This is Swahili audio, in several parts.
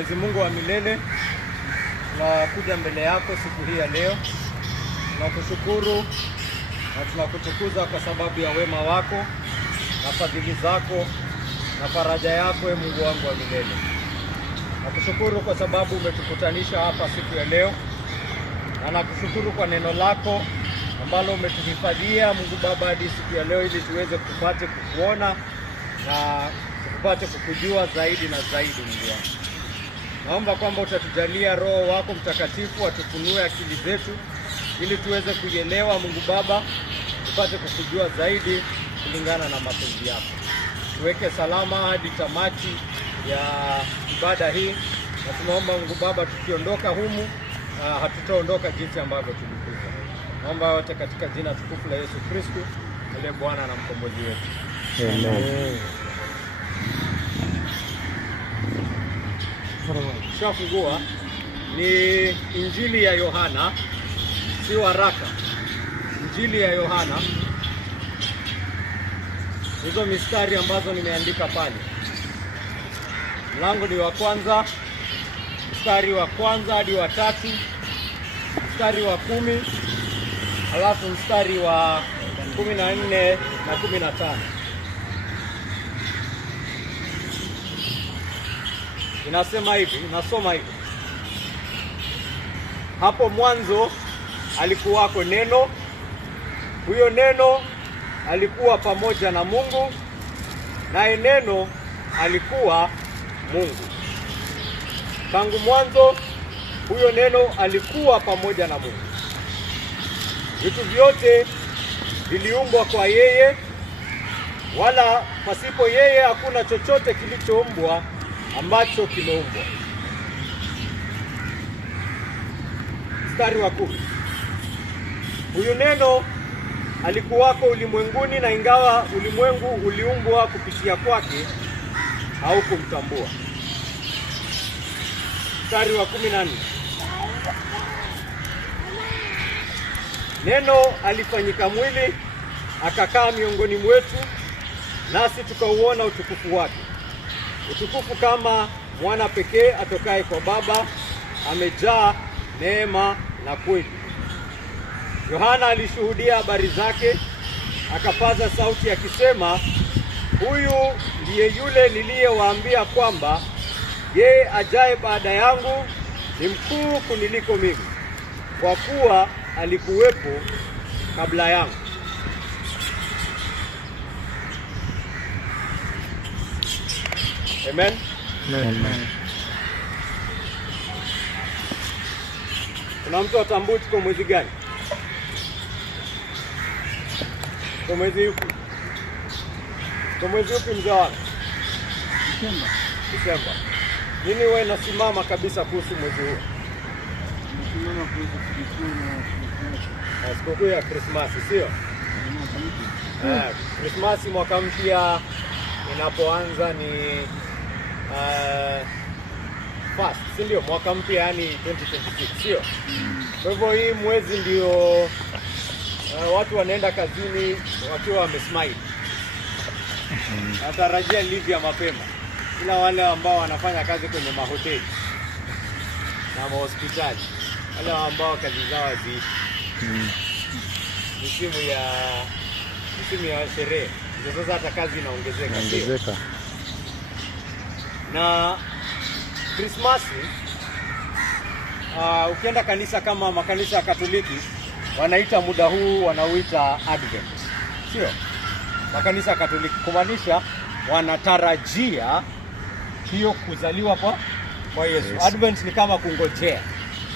Mwenyezi Mungu wa milele, tunakuja mbele yako siku hii ya leo. Tunakushukuru na tunakutukuza kwa sababu ya wema wako na fadhili zako na faraja yako, Mungu wangu wa milele. Nakushukuru kwa sababu umetukutanisha hapa siku ya leo, na nakushukuru kwa neno lako ambalo umetuhifadhia, Mungu Baba, hadi siku ya leo, ili tuweze kupate kukuona na tupate kukujua zaidi na zaidi. Mungu wangu, naomba kwamba utatujalia Roho wako Mtakatifu atufunue akili zetu ili tuweze kuielewa, Mungu Baba, tupate kukujua zaidi kulingana na mapenzi yako. Tuweke salama hadi tamati ya ibada hii, na tunaomba Mungu Baba, tukiondoka humu hatutaondoka jinsi ambavyo tulikuja. Naomba yote katika jina tukufu la Yesu Kristo, ndiye Bwana na mkombozi wetu. Amen. Shafungua ni Injili ya Yohana, si waraka. Injili ya Yohana, hizo mistari ambazo nimeandika pale. Mlango ni wa kwanza, mstari wa kwanza hadi wa 3, mstari wa 10, alafu mstari wa 14 na 15. Inasema hivi, nasoma hivi: hapo mwanzo alikuwako neno, huyo neno alikuwa pamoja na Mungu, naye neno alikuwa Mungu. Tangu mwanzo huyo neno alikuwa pamoja na Mungu. Vitu vyote viliumbwa kwa yeye, wala pasipo yeye hakuna chochote kilichoumbwa ambacho kimeumbwa. Mstari wa 10. Huyu neno alikuwako ulimwenguni, na ingawa ulimwengu uliumbwa kupitia kwake, haukumtambua. Mstari wa 14. Neno alifanyika mwili akakaa miongoni mwetu, nasi tukauona utukufu wake, utukufu kama mwana pekee atokaye kwa Baba, amejaa neema na kweli. Yohana alishuhudia habari zake, akapaza sauti akisema, huyu ndiye yule niliyewaambia kwamba yeye ajaye baada yangu ni mkuu kuniliko mimi, kwa kuwa alikuwepo kabla yangu. Amen. Amen. Kuna mtu atambue tuko mwezi gani? Tuko mwezi upi? Tuko mwezi upi mzee wangu? Disemba. Nini wewe nasimama kabisa kuhusu mwezi huu? Nasimama kuhusu sikukuu ya Krismasi, sio? Krismasi, mwaka mpya inapoanza ni fast, si ndio? Mwaka mpya yani 2026, sio? Kwa hivyo hii mwezi ndio watu wanaenda kazini wakiwa wamesmile. Natarajia livi ya mapema, ila wale ambao wanafanya kazi kwenye mahoteli na mahospitali, wale ambao kazi zao haziishi. Misimu ya sherehe ndio sasa hata kazi inaongezeka. Na Krismasi, ukienda kanisa kama makanisa ya Katoliki, wanaita muda huu wanauita Advent, sio? Makanisa ya Katoliki, kumaanisha wanatarajia hiyo kuzaliwa kwa Yesu. Yes. Advent ni kama kungojea,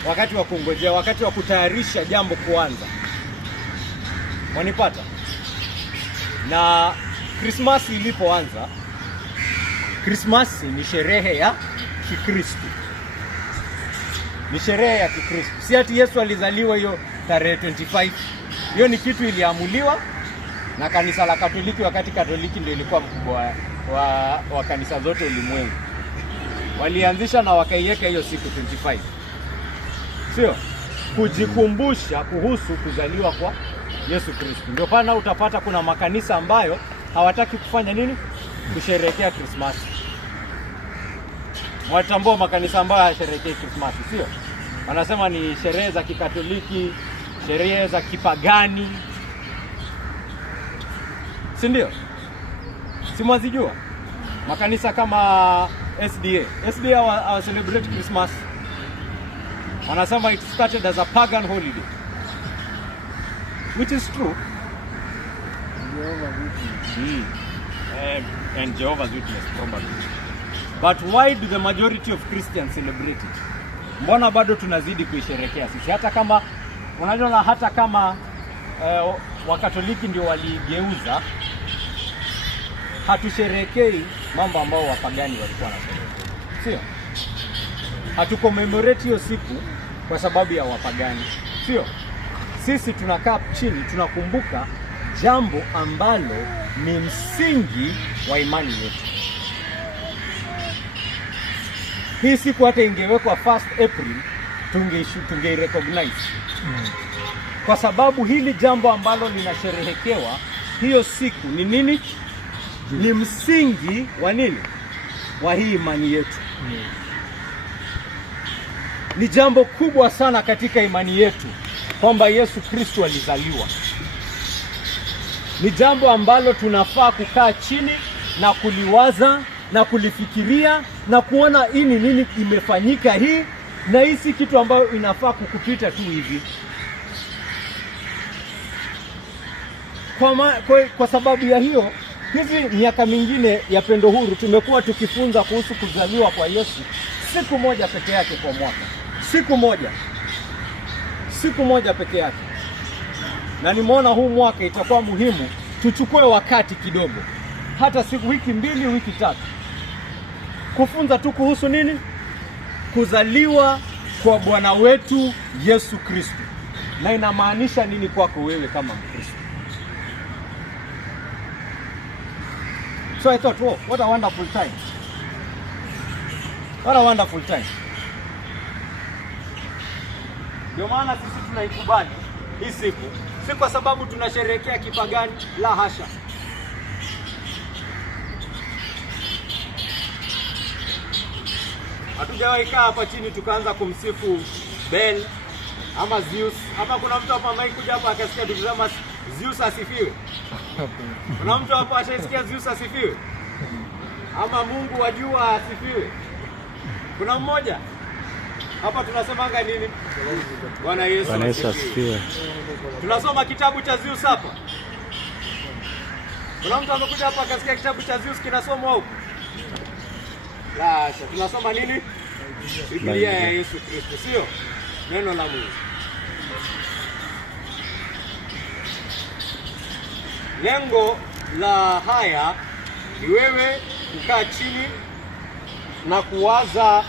wakati wa kungojea, wakati wa kutayarisha jambo kuanza. Wanipata? Na Krismasi ilipoanza, Krismasi ni sherehe ya Kikristo. Ni sherehe ya Kikristo. Si ati Yesu alizaliwa hiyo tarehe 25. Hiyo ni kitu iliamuliwa na kanisa la Katoliki, wakati Katoliki ndio ilikuwa mkubwa wa kanisa zote ulimwengu. Walianzisha na wakaiweka hiyo siku 25. Sio? Kujikumbusha kuhusu kuzaliwa kwa Yesu Kristo. Ndio pana utapata kuna makanisa ambayo hawataki kufanya nini? Kusherehekea Krismasi. Mwatambua makanisa ambayo hayasherehekei Krismasi, sio? Wanasema ni sherehe za Kikatoliki, sherehe za kipagani, si ndio? Si mwazijua? Makanisa kama SDA hawa celebrate Christmas. Wanasema it started as a pagan holiday, which is true. And Jehovah's Witness probably. But why do the majority of Christians celebrate it? Mbona bado tunazidi kuisherehekea sisi? Hata kama unajua, hata kama Wakatoliki ndio waligeuza, hatusherehekei mambo ambao wapagani walikuwa wanasherehekea. Sio? Hatucommemorate hiyo siku kwa sababu ya wapagani. Sio? Sisi tunakaa chini tunakumbuka jambo ambalo ni msingi wa imani yetu. Hii siku hata ingewekwa 1st April tunge-recognize. Kwa sababu hili jambo ambalo linasherehekewa hiyo siku ni nini? Ni msingi wa nini? Wa hii imani yetu. Ni jambo kubwa sana katika imani yetu kwamba Yesu Kristo alizaliwa. Ni jambo ambalo tunafaa kukaa chini na kuliwaza na kulifikiria na kuona ini nini imefanyika hii, na hii si kitu ambayo inafaa kukupita tu hivi. Kwa sababu ya hiyo, hizi miaka mingine ya Pendo Huru tumekuwa tukifunza kuhusu kuzaliwa kwa Yesu siku moja peke yake kwa mwaka. Siku moja peke yake. Na nimeona huu mwaka itakuwa muhimu tuchukue wakati kidogo, hata siku wiki 2, wiki 3, kufunza tu kuhusu nini? Kuzaliwa kwa Bwana wetu Yesu Kristo. Na inamaanisha nini kwako wewe kama Mkristo? So I thought, oh, what a wonderful time. What a wonderful time. Ndio maana sisi tunaikubali hii siku. Si kwa sababu tunasherehekea kipagani, la hasha. Hatujawahi kaa hapa chini tukaanza kumsifu Bel ama Zeus. Hapa kuna mtu hapa ambaye kuja hapa akasikia tukisema Zeus asifiwe? Kuna mtu hapa ashasikia Zeus asifiwe? Ama Mungu wa jua asifiwe? Kuna mmoja? Hapa tunasemanga nini? Bwana Yesu asifiwe. Tunasoma kitabu cha Zeus hapa. Kuna mtu amekuja hapa akasikia kitabu cha Zeus kinasomwa huko? La, tunasoma nini? Biblia ya Yesu Kristo, sio? Neno la Mungu. Lengo la haya ni wewe kukaa chini na kuwaza,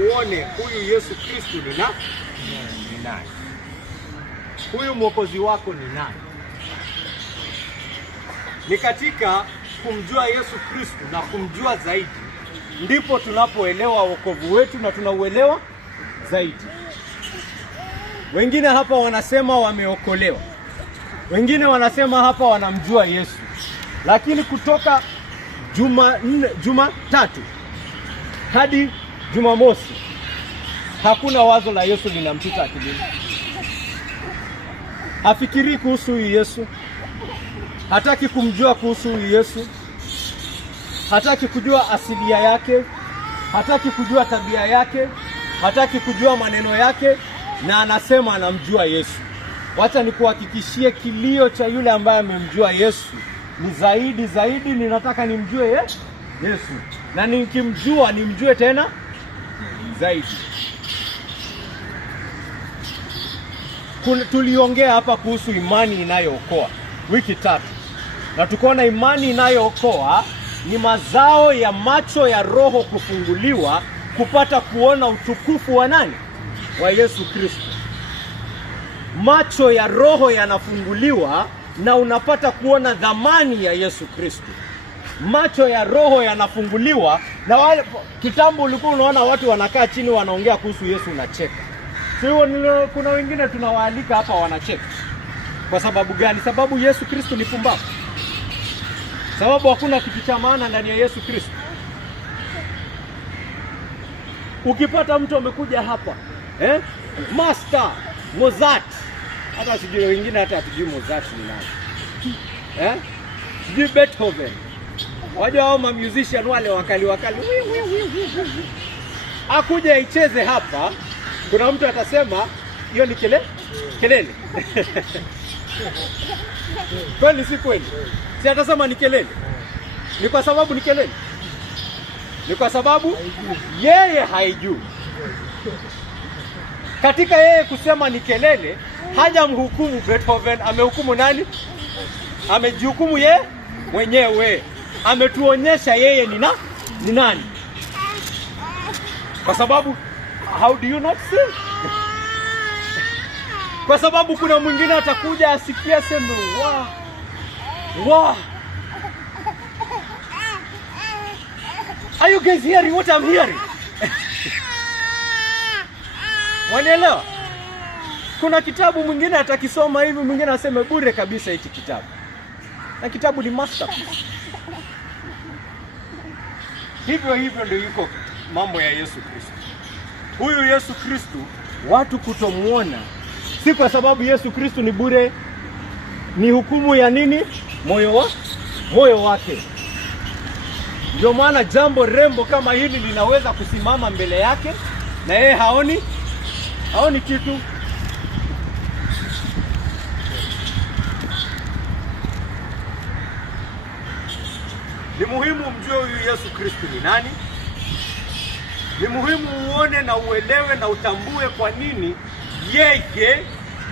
uone huyu Yesu Kristo ni nani? Huyu mwokozi wako ni nani? Ni katika kumjua Yesu Kristo na kumjua zaidi ndipo tunapoelewa wokovu wetu na tunauelewa zaidi. Wengine hapa wanasema wameokolewa. Wengine wanasema hapa wanamjua Yesu. Lakini kutoka Jumatatu hadi Jumamosi hakuna wazo la Yesu linampita akilini. Hafikiri kuhusu huyu Yesu. Hataki kumjua kuhusu huyu Yesu. Hataki kujua asilia yake. Hataki kujua tabia yake. Hataki kujua maneno yake, na anasema anamjua Yesu. Wacha nikuhakikishie, kilio cha yule ambaye amemjua Yesu ni zaidi, ninataka nimjue Yesu. Na nikimjua nimjue tena zaidi. Tuliongea hapa kuhusu imani inayookoa wiki 3. Na tukaona imani inayookoa ni mazao ya macho ya roho kufunguliwa kupata kuona utukufu wa nani? Wa Yesu Kristo. Macho ya roho yanafunguliwa na unapata kuona dhamani ya Yesu Kristo. Macho ya roho yanafunguliwa na wale kitambo ulikuwa unaona watu wanakaa chini wanaongea kuhusu Yesu unacheka. Sio, kuna wengine tunawaalika hapa wanacheka. Kwa sababu gani? Sababu Yesu Kristo ni pumbavu. Sababu hakuna kitu cha maana ndani ya Yesu Kristo. Ukipata mtu amekuja hapa, Master Mozart, hata sijui wengine hata hatujui Mozart ni nani. Sijui Beethoven. Wajua hao musician wale wakali. Akuja icheze hapa, kuna mtu atasema hiyo ni kelele. Kweli si kweli? Si atasema ni kelele. Ni kwa sababu ni kelele. Ni kwa sababu yeye haijui. Katika yeye kusema ni kelele, hajamhukumu Beethoven, amehukumu nani? Amejihukumu yeye mwenyewe. Ametuonyesha yeye ni nani. Kwa sababu how do you not see? Kwa sababu kuna mwingine atakuja asikia sema wow. Are you guys hearing what I'm hearing? Wanielewa? Kuna kitabu mwingine atakisoma hivi, mwingine aseme bure kabisa hiki kitabu. Na kitabu ni masterpiece. Hivyo ndio yuko mambo ya Yesu Kristo. Huyu Yesu Kristo watu kutomuona si kwa sababu Yesu Kristo ni bure, ni hukumu ya nini? Moyo wake. Ndio maana jambo rembo kama hili linaweza kusimama mbele yake na yeye haoni kitu. Ni muhimu mjue huyu Yesu Kristo ni nani. Ni muhimu uone na uelewe na utambue kwa nini yeye,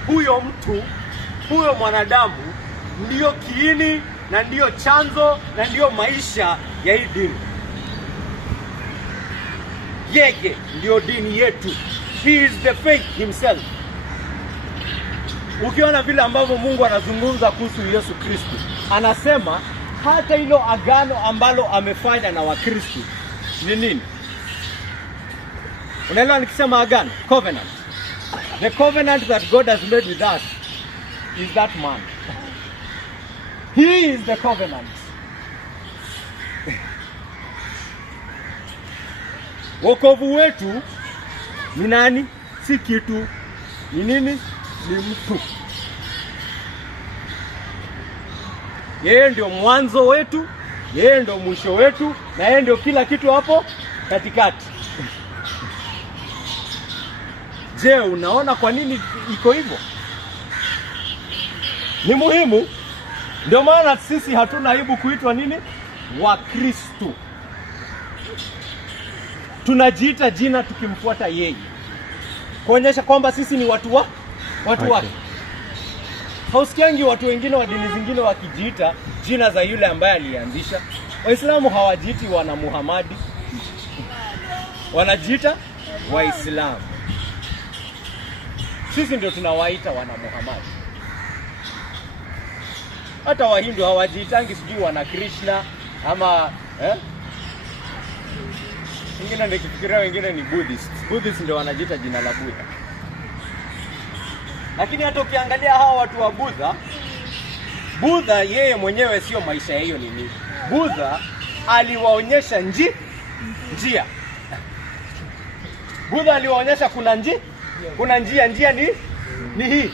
huyo mtu, huyo mwanadamu ndiyo kiini na ndiyo chanzo na ndiyo maisha ya hii dini. Yeye ndiyo dini yetu. He is the faith himself. Ukiona vile ambavyo Mungu anazungumza kuhusu Yesu Kristo, anasema hata hilo agano ambalo amefanya na Wakristo ni nini? Unaelewa nikisema agano? Covenant. The covenant that God has made with us is that man. He is the covenant. Wokovu wetu ni nani? Si kitu. Ni nini? Ni mtu. Yeye ndio mwanzo wetu, yeye ndio mwisho wetu, na yeye ndio kila kitu hapo katikati. Je, unaona kwa nini iko hivyo? Ni muhimu. Ndio maana sisi hatuna aibu kuitwa nini? Wakristo. Tunajiita jina tukimfuata yeye, kuonyesha kwamba sisi ni watu wake. Hausikiangi watu wengine wa dini zingine wakijiita jina za yule ambaye alianzisha. Waislamu hawajiiti wana Muhammadi, wanajiita Waislamu. Sisi ndio tunawaita wana Muhammadi. Hata Wahindu hawajiitangi sijui wana Krishna ama wengine nikifikiria wengine ni Buddhist. Buddhist ndio wanajiita jina la Buddha. Lakini hata ukiangalia hawa watu wa Buddha yeye mwenyewe sio maisha ya hiyo nini. Buddha aliwaonyesha njia. Buddha aliwaonyesha kuna njia ni hii.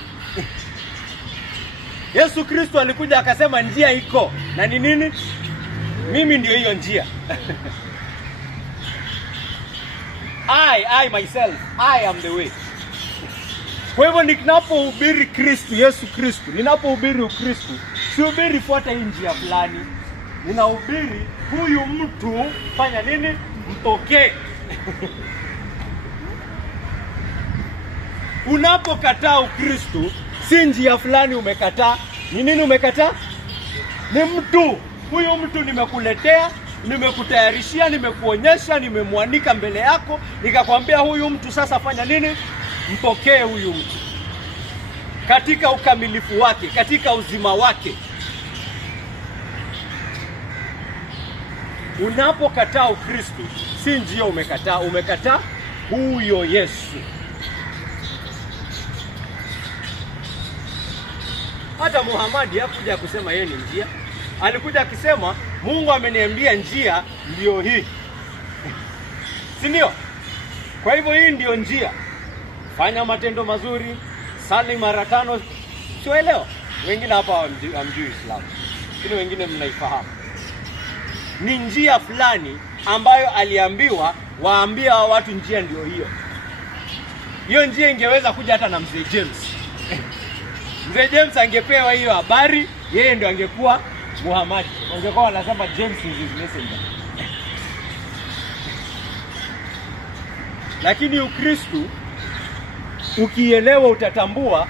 Yesu Kristo alikuja akasema njia iko na ni nini? Mimi ndio hiyo njia. I myself, I am the way. Kwa hivyo ninapohubiri Kristo, Yesu Kristo, ninapohubiri Ukristo, sihubiri fuata hii njia fulani. Ninahubiri huyu mtu fanya nini? Mpokee. Unapokataa Ukristo, si njia fulani umekataa. Ni nini umekataa? Ni mtu. Huyu mtu nimekuletea, nimekutayarishia, nimekuonyesha, nimemwanika mbele yako, nikakwambia huyu mtu sasa fanya nini? Mpokee huyu mtu katika ukamilifu wake, katika uzima wake. Unapokataa Ukristo, si njia umekataa huyo Yesu. Hata Muhammad hakuja kusema yeye ni njia. Alikuja akisema Mungu ameniambia njia ndio hii. Si ndio? Kwa hivyo hii ndio njia. Fanya matendo mazuri, sali mara 5. Sielewa. Wengine hapa hamjui Islam. Lakini wengine mnaifahamu. Ni njia fulani ambayo aliambiwa waambia watu njia ndio hiyo. Hiyo njia ingeweza kuja hata na Mzee James. Mzee James angepewa hiyo habari, yeye ndio angekuwa Muhammad. Wangekuwa wanasema James is his messenger. Lakini Ukristo ukielewa utatambua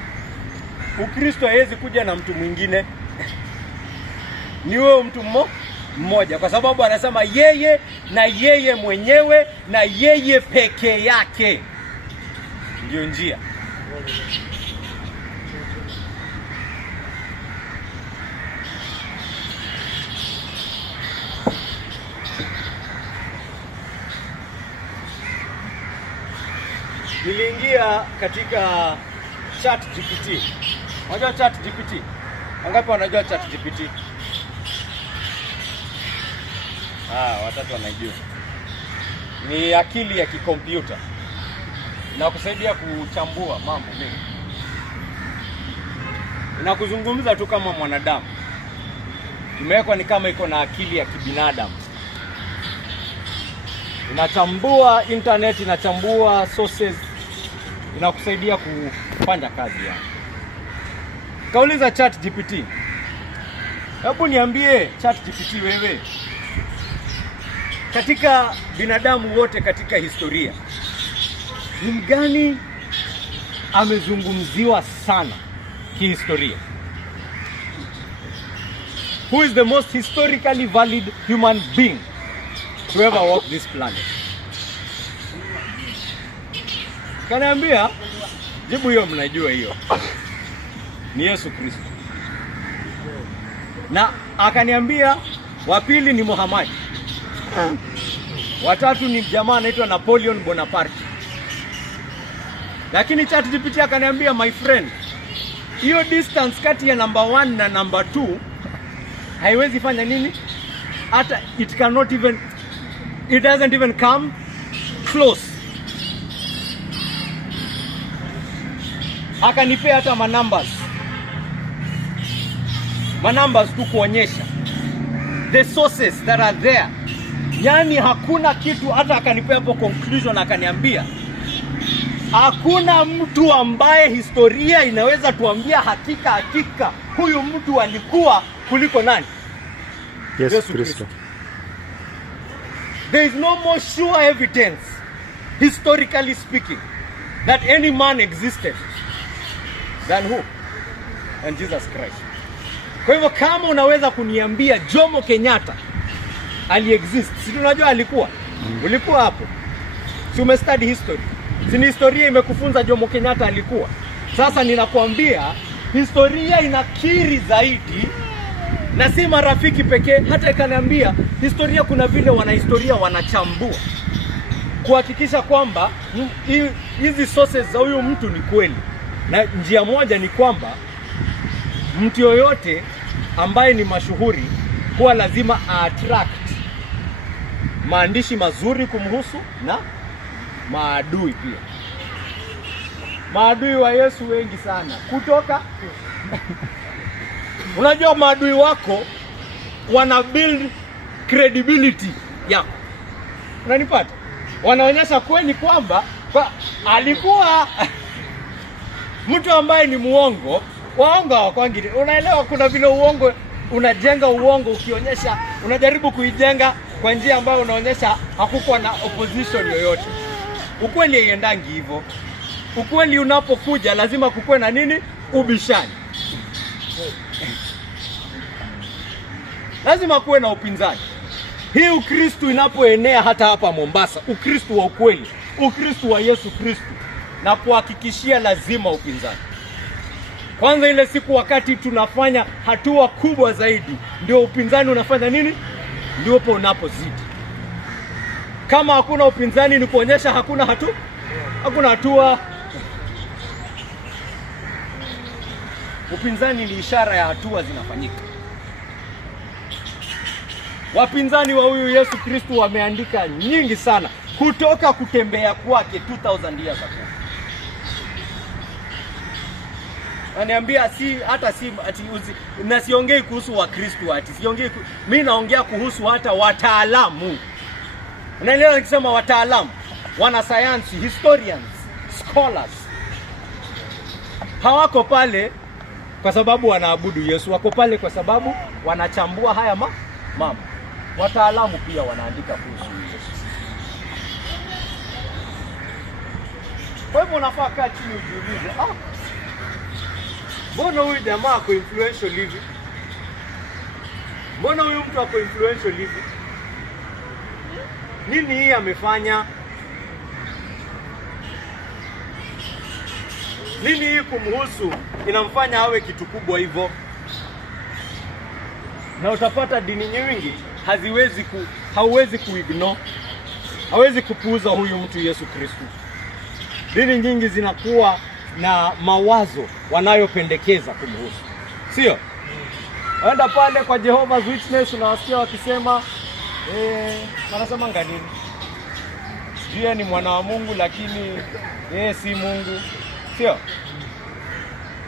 Ukristo haiwezi kuja na mtu mwingine. Ni wewe mtu mmoja, kwa sababu anasema yeye na yeye mwenyewe na yeye peke yake ndio njia. Niliingia katika ChatGPT. Unajua ChatGPT? Wangapi wanajua ChatGPT? Watatu wanajua. Ni akili ya kikompyuta. Inakusaidia kuchambua mambo mengi. Inakuzungumza tu kama mwanadamu. Imewekwa ni kama iko na akili ya kibinadamu. Inachambua internet, inachambua sources, inakusaidia kufanya kazi yako. Kauliza ChatGPT, hebu niambie ChatGPT wewe, katika binadamu wote katika historia, ni mgani amezungumziwa sana kihistoria? Who is the most historically valid human being to ever walk this planet? Kaniambia, jibu hiyo mnajua hiyo. Ni Yesu Kristo. Na akaniambia wa pili ni Muhammad. Watatu ni jamaa anaitwa Napoleon Bonaparte. Lakini ChatGPT akaniambia, my friend, hiyo distance kati ya number 1 na number 2 haiwezi fanya nini? Hata it doesn't even come close. Akanipea hata manumbers tu kuonyesha the sources that are there. Yani hakuna kitu, hata akanipea hapo conclusion, akaniambia hakuna mtu ambaye historia inaweza tuambia hakika huyu mtu alikuwa kuliko nani? Yesu Kristo. There is no more sure evidence, historically speaking, that any man existed than who? And Jesus Christ. Kwa hivyo kama unaweza kuniambia Jomo Kenyatta aliexist, si tunajua alikuwa? Ulikuwa hapo. Si umestudy history? Si ni historia imekufunza Jomo Kenyatta alikuwa? Sasa ninakwambia historia inakiri zaidi, na si marafiki pekee, hata ikaniambia historia kuna vile wanahistoria wanachambua kuhakikisha kwamba hizi sources za huyu mtu ni kweli. Na njia moja ni kwamba mtu yoyote ambaye ni mashuhuri huwa lazima attract maandishi mazuri kumhusu na maadui pia. Maadui wa Yesu wengi sana kutoka unajua maadui wako wana build credibility yako. Unanipata? Wanaonyesha kweli kwamba alikuwa mtu ambaye ni muongo. Waongo hawakwangi. Unaelewa kuna vile uongo unajenga uongo, ukionyesha unajaribu kuijenga kwa njia ambayo unaonyesha hakukuwa na opposition yoyote. Ukweli haiendangi hivyo. Ukweli unapokuja lazima kukuwe na nini? Ubishani. Lazima kuwe na upinzani. Hii Ukristo inapoenea hata hapa Mombasa, Ukristo wa ukweli, Ukristo wa Yesu Kristo, na kuhakikishia lazima upinzani. Kwanza ile siku wakati tunafanya hatua kubwa zaidi, ndio upinzani unafanya nini? Ndio hapo unapozidi. Kama hakuna upinzani ni kuonyesha hakuna hatua. Upinzani ni ishara ya hatua zinafanyika. Wapinzani wa huyu Yesu Kristo wameandika nyingi sana. kutoka kutembea kwake 2000 years ago. Ananiambia na siongei kuhusu Wakristo mimi naongea kuhusu hata wataalamu. Unaelewa nikisema wataalamu, wanasayansi, historians, scholars. Hawako pale kwa sababu wanaabudu Yesu, wako pale kwa sababu wanachambua haya mambo. Wataalamu pia wanaandika kuhusu Yesu. Kwa hivyo unafaa kaa chini ujiulize, mbona huyu jamaa ako influential hivi? Mbona huyu mtu ako influential hivi? Nini hii amefanya? Nini hii kumhusu inamfanya awe kitu kubwa hivyo? Na utapata dini nyingi hauwezi kuignore, hawezi kupuuza huyu mtu Yesu Kristo. Dini nyingi zinakuwa na mawazo wanayopendekeza kumhusu, sio? Waenda pale kwa Jehovah's Witness unawasikia wakisema wanasema nganini, sijui ni mwana wa Mungu lakini yeye si Mungu, sio?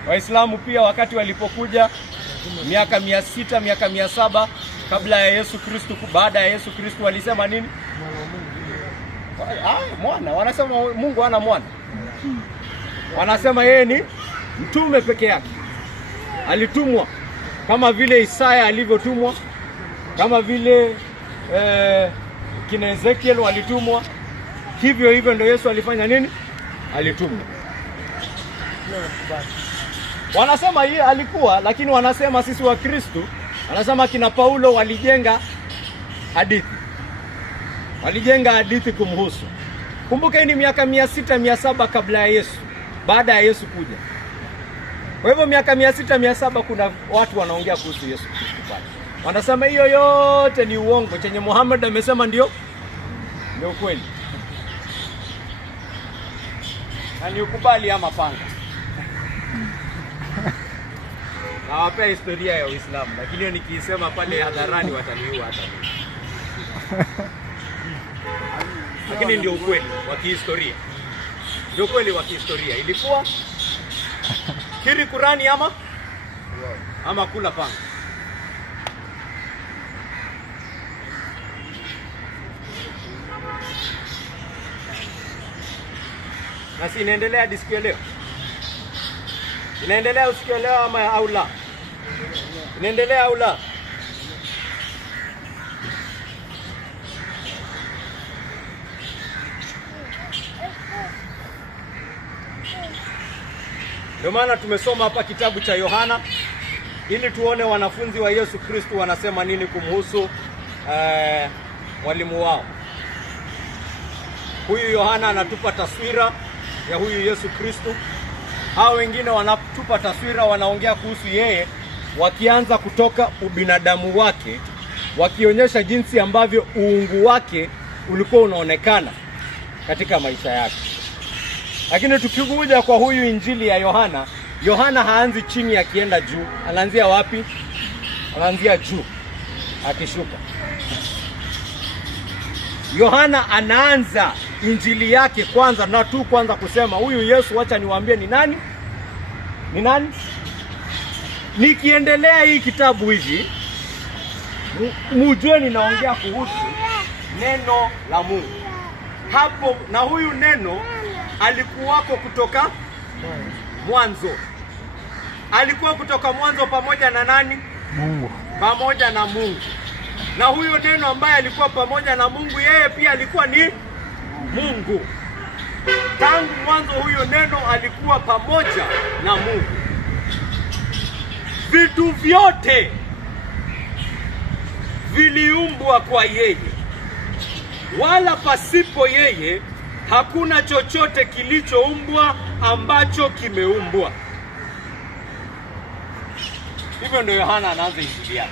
Waislamu pia wakati walipokuja miaka 600 miaka 700 kabla ya Yesu Kristo, baada ya Yesu Kristo walisema nini? Mwana. Wanasema Mungu hana mwana. Wanasema yeye ni mtume peke yake. Alitumwa kama vile Isaya alivyotumwa, kama vile kina Ezekiel walitumwa. Hivyo ndio Yesu alifanya nini? Alitumwa. Wanasema yeye alikuwa, lakini wanasema sisi wa Kristo, wanasema kina Paulo walijenga hadithi kumhusu. Kumbuka hii ni miaka 600 700 kabla ya Yesu, baada ya Yesu kuja. Kwa hivyo miaka 600 700 kuna watu wanaongea kuhusu Yesu Kristo pale. Wanasema hiyo yote ni uongo, chenye Muhammad amesema ndio kweli. Na ni ukubali ama panga. Nawapea historia ya Uislamu, lakini hiyo nikiisema pale hadharani wataniua hata mimi. Lakini ndio ukweli wa kihistoria. Ndio ukweli wa kihistoria. Ilikuwa kiri Qurani ama kula panga. Na si inaendelea hadi siku ya leo. Inaendelea usiku wa leo ama au la? Inaendelea au la? Ndio maana tumesoma hapa kitabu cha Yohana ili tuone wanafunzi wa Yesu Kristo wanasema nini kumhusu walimu wao. Huyu Yohana anatupa taswira ya huyu Yesu Kristo. Hao wengine wanatupa taswira, wanaongea kuhusu yeye wakianza kutoka ubinadamu wake, wakionyesha jinsi ambavyo uungu wake ulikuwa unaonekana katika maisha yake. Lakini tukikuja kwa huyu injili ya Yohana haanzi chini akienda juu. Anaanzia wapi? Anaanzia juu akishuka. Yohana anaanza injili yake kwanza kusema huyu Yesu, acha niwaambie ni nani? Ni nani? Nikiendelea hii kitabu hivi mujue ninaongea kuhusu neno la Mungu. Hapo na huyu neno alikuwako kutoka mwanzo. Alikuwa kutoka mwanzo pamoja na nani? Mungu. Pamoja na Mungu. Na huyo neno ambaye alikuwa pamoja na Mungu, yeye pia alikuwa ni Mungu. Tangu mwanzo huyo neno alikuwa pamoja na Mungu. Vitu vyote viliumbwa kwa yeye, wala pasipo yeye hakuna chochote kilichoumbwa ambacho kimeumbwa. Hivyo ndio Yohana anaanza injili yake.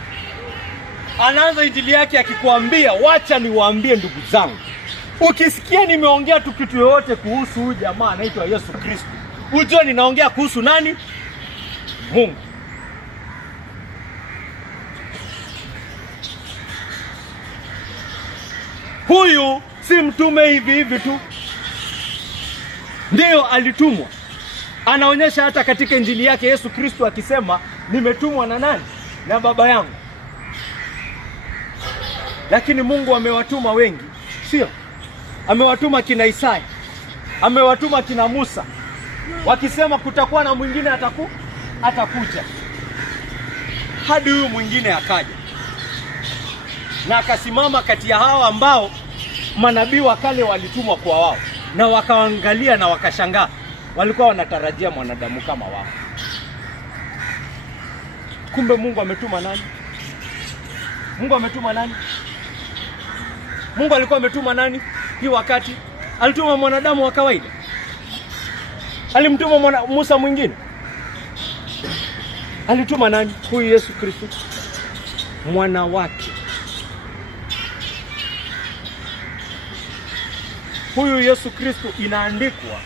Anaanza injili yake akikwambia, wacha niwaambie ndugu zangu, ukisikia nimeongea tu kitu yoyote kuhusu huyu jamaa anaitwa Yesu Kristo, ujue ninaongea kuhusu nani? Mungu. Huyu si mtume hivi hivi tu. Ndio alitumwa. Anaonyesha hata katika injili yake Yesu Kristo akisema nimetumwa na nani? Na Baba yangu. Lakini Mungu amewatuma wengi, sio? Amewatuma kina Isaya, amewatuma kina Musa, wakisema kutakuwa na mwingine atakuja. Hadi huyu mwingine akaja. Na akasimama kati ya hao ambao manabii wa kale walitumwa kwa wao, na wakaangalia na wakashangaa. Walikuwa wanatarajia mwanadamu kama wao. Kumbe Mungu ametuma nani? Mungu ametuma nani? Mungu alikuwa ametuma nani hii wakati? Alituma mwanadamu wa kawaida? Alimtuma Musa mwingine? Alituma nani? Huyu Yesu Kristo, mwana wake. Huyu Yesu Kristo inaandikwa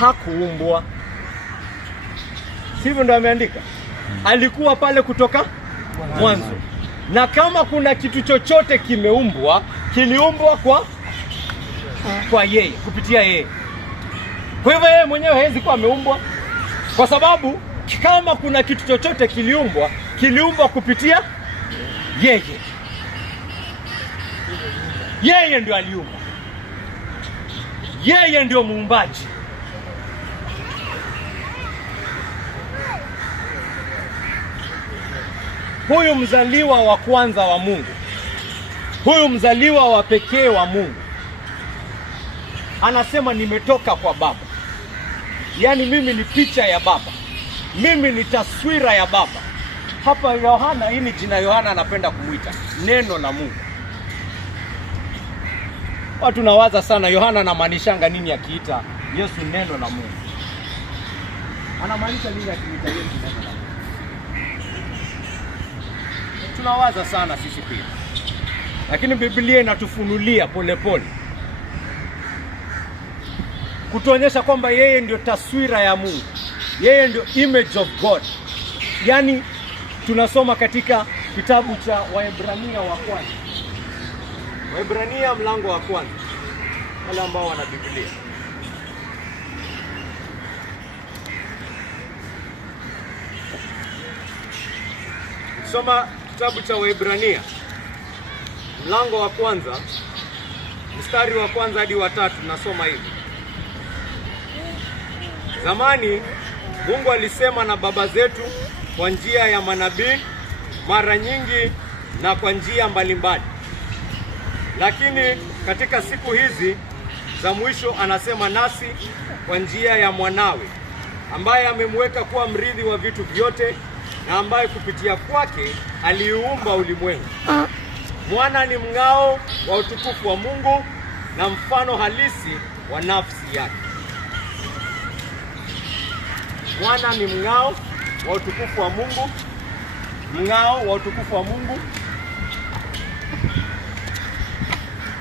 hakuumbwa. Sivyo ndio ameandika? Alikuwa pale kutoka mwanzo. Na kama kuna kitu chochote kimeumbwa, kiliumbwa kwa yeye, kupitia yeye. Kwa hivyo yeye mwenyewe hawezi kuwa ameumbwa, kwa sababu kama kuna kitu chochote kiliumbwa kupitia yeye. Yeye ndio aliumba. Yeye ndio muumbaji. Huyu mzaliwa wa kwanza wa Mungu, huyu mzaliwa wa pekee wa Mungu, anasema nimetoka kwa Baba. Yaani mimi ni picha ya Baba, mimi ni taswira ya Baba. Hapa Yohana, hii ni jina Yohana anapenda kumuita neno la Mungu. Watu nawaza sana Yohana anamaanishanga nini akiita Yesu neno la Mungu? Anamaanisha nini akiita Yesu neno la Mungu? Tunawaza sana sisi pia. Lakini Biblia inatufunulia polepole kutuonyesha kwamba yeye ndio taswira ya Mungu. Yeye ndio image of God. Yaani tunasoma katika kitabu cha Waebrania wa kwanza. Waebrania mlango wa kwanza. Wale ambao wana Biblia. Soma kitabu cha Waebrania mlango wa kwanza, mstari wa kwanza hadi wa 3. Nasoma hivi. Zamani Mungu alisema na baba zetu kwa njia ya manabii mara nyingi na kwa njia mbalimbali. Lakini katika siku hizi za mwisho anasema nasi kwa njia ya mwanawe, ambaye amemweka kuwa mrithi wa vitu vyote na ambaye kupitia kwake aliumba ulimwengu. Mwana ni mng'ao wa utukufu wa Mungu na mfano halisi wa nafsi yake. Mwana ni mng'ao wa utukufu wa Mungu, mng'ao wa utukufu wa Mungu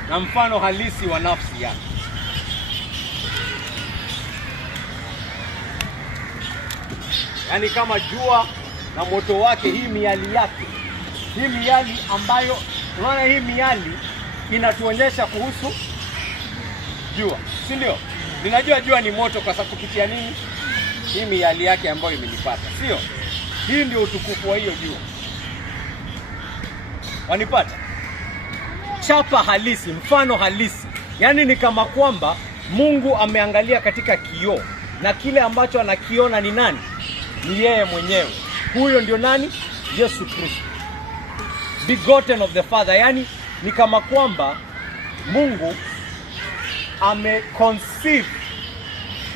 na mfano halisi wa nafsi yake. Yaani kama jua na moto wake, hii miali yake. Hii miali ambayo, unaona hii miali inatuonyesha kuhusu jua, si ndio? Ninajua jua ni moto kwa sababu kupitia nini? Hii miali yake ambayo imenipata, sio? Hii ndio utukufu wa hiyo jua. Wanipata? Chapa halisi, mfano halisi. Yaani ni kama kwamba Mungu ameangalia katika kioo na kile ambacho anakiona ni nani? Ni yeye mwenyewe. Huyo ndio nani? Yesu Kristo, begotten of the Father. Yaani ni kama kwamba Mungu ameconceive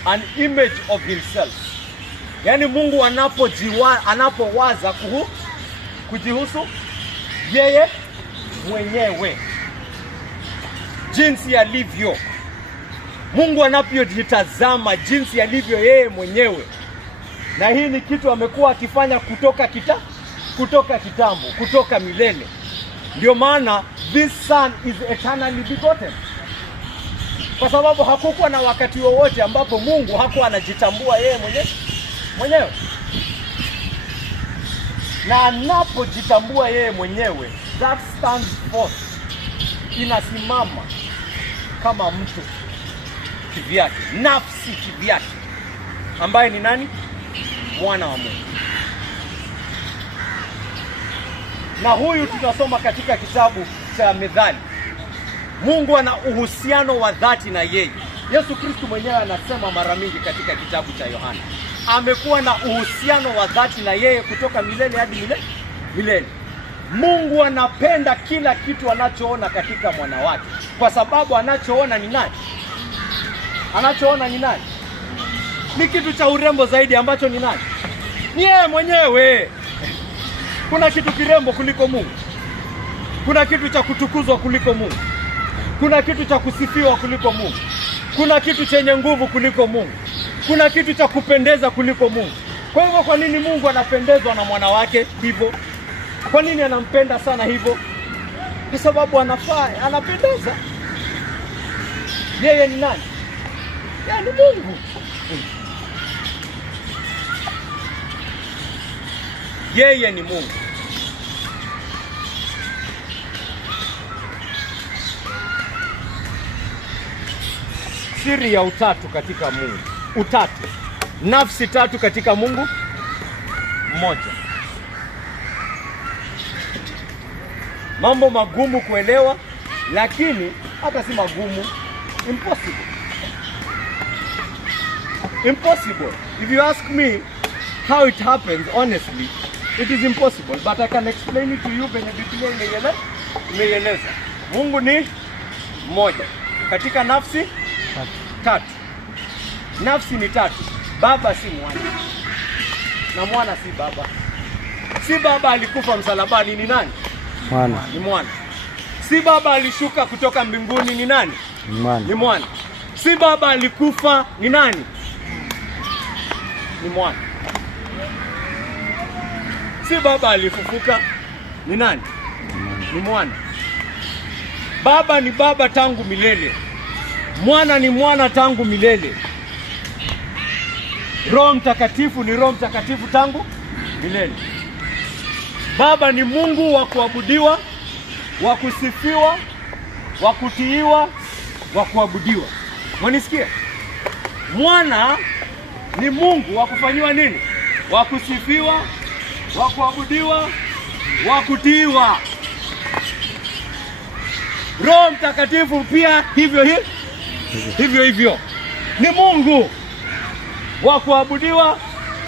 an image of himself. Yaani Mungu anapowaza kujihusu yeye mwenyewe, jinsi alivyo. Mungu anapojitazama jinsi alivyo yeye mwenyewe. Na hii ni kitu amekuwa akifanya kutoka kitambo, kutoka milele. Ndio maana this son is eternally begotten. Kwa sababu hakukuwa na wakati wowote ambapo Mungu hakuwa anajitambua yeye mwenyewe. Na anapojitambua yeye mwenyewe, that stands forth inasimama kama mtu kivyake, nafsi kivyake, ambaye ni nani? Mwana wa Mungu. Na huyu tunasoma katika kitabu cha Methali. Mungu ana uhusiano wa dhati na yeye. Yesu Kristo mwenyewe anasema mara mingi katika kitabu cha Yohana, amekuwa na uhusiano wa dhati na yeye kutoka milele hadi milele. Mungu anapenda kila kitu anachoona katika mwana wake, kwa sababu anachoona ni nani? Anachoona ni nani? Ni kitu cha urembo zaidi ambacho ni nani? Ni yeye mwenyewe. Kuna kitu kirembo kuliko Mungu? Kuna kitu cha kutukuzwa kuliko Mungu? Kuna kitu cha kusifiwa kuliko Mungu? Kuna kitu chenye nguvu kuliko Mungu? Kuna kitu cha kupendeza kuliko Mungu? Kwa hivyo kwa nini Mungu anapendezwa na mwana wake hivyo? Kwa nini anampenda sana hivyo? Kwa sababu anafaa, anapendeza. Yeye ni nani? Yeye ni Mungu. Yeye ni Mungu. Siri ya utatu katika Mungu. Utatu. Nafsi tatu katika Mungu mmoja. Mambo magumu kuelewa, lakini hata si magumu. Impossible. Impossible. If you ask me how it happens, honestly, it is impossible. But I can explain it to you venye Biblia imeeleza. Mungu ni mmoja. Katika nafsi tatu. Nafsi ni tatu. Baba si mwana, na mwana si baba. Si baba alikufa msalabani, ni nani? Mwana. Ni mwana. Si baba alishuka kutoka mbinguni, ni nani? Mwana. Ni mwana. Si baba alikufa, ni nani? Ni mwana. Si baba alifufuka, ni nani? Ni mwana. Baba ni baba tangu milele. Mwana ni mwana tangu milele. Roho Mtakatifu ni Roho Mtakatifu tangu milele. Baba ni Mungu wa kuabudiwa, wa kusifiwa, wa kutiiwa, wa kuabudiwa. Mwanisikia? Mwana ni Mungu wa kufanyiwa nini? Wa kusifiwa, wa kuabudiwa, wa kutiiwa. Roho Mtakatifu pia hivyo. Ni Mungu wa kuabudiwa,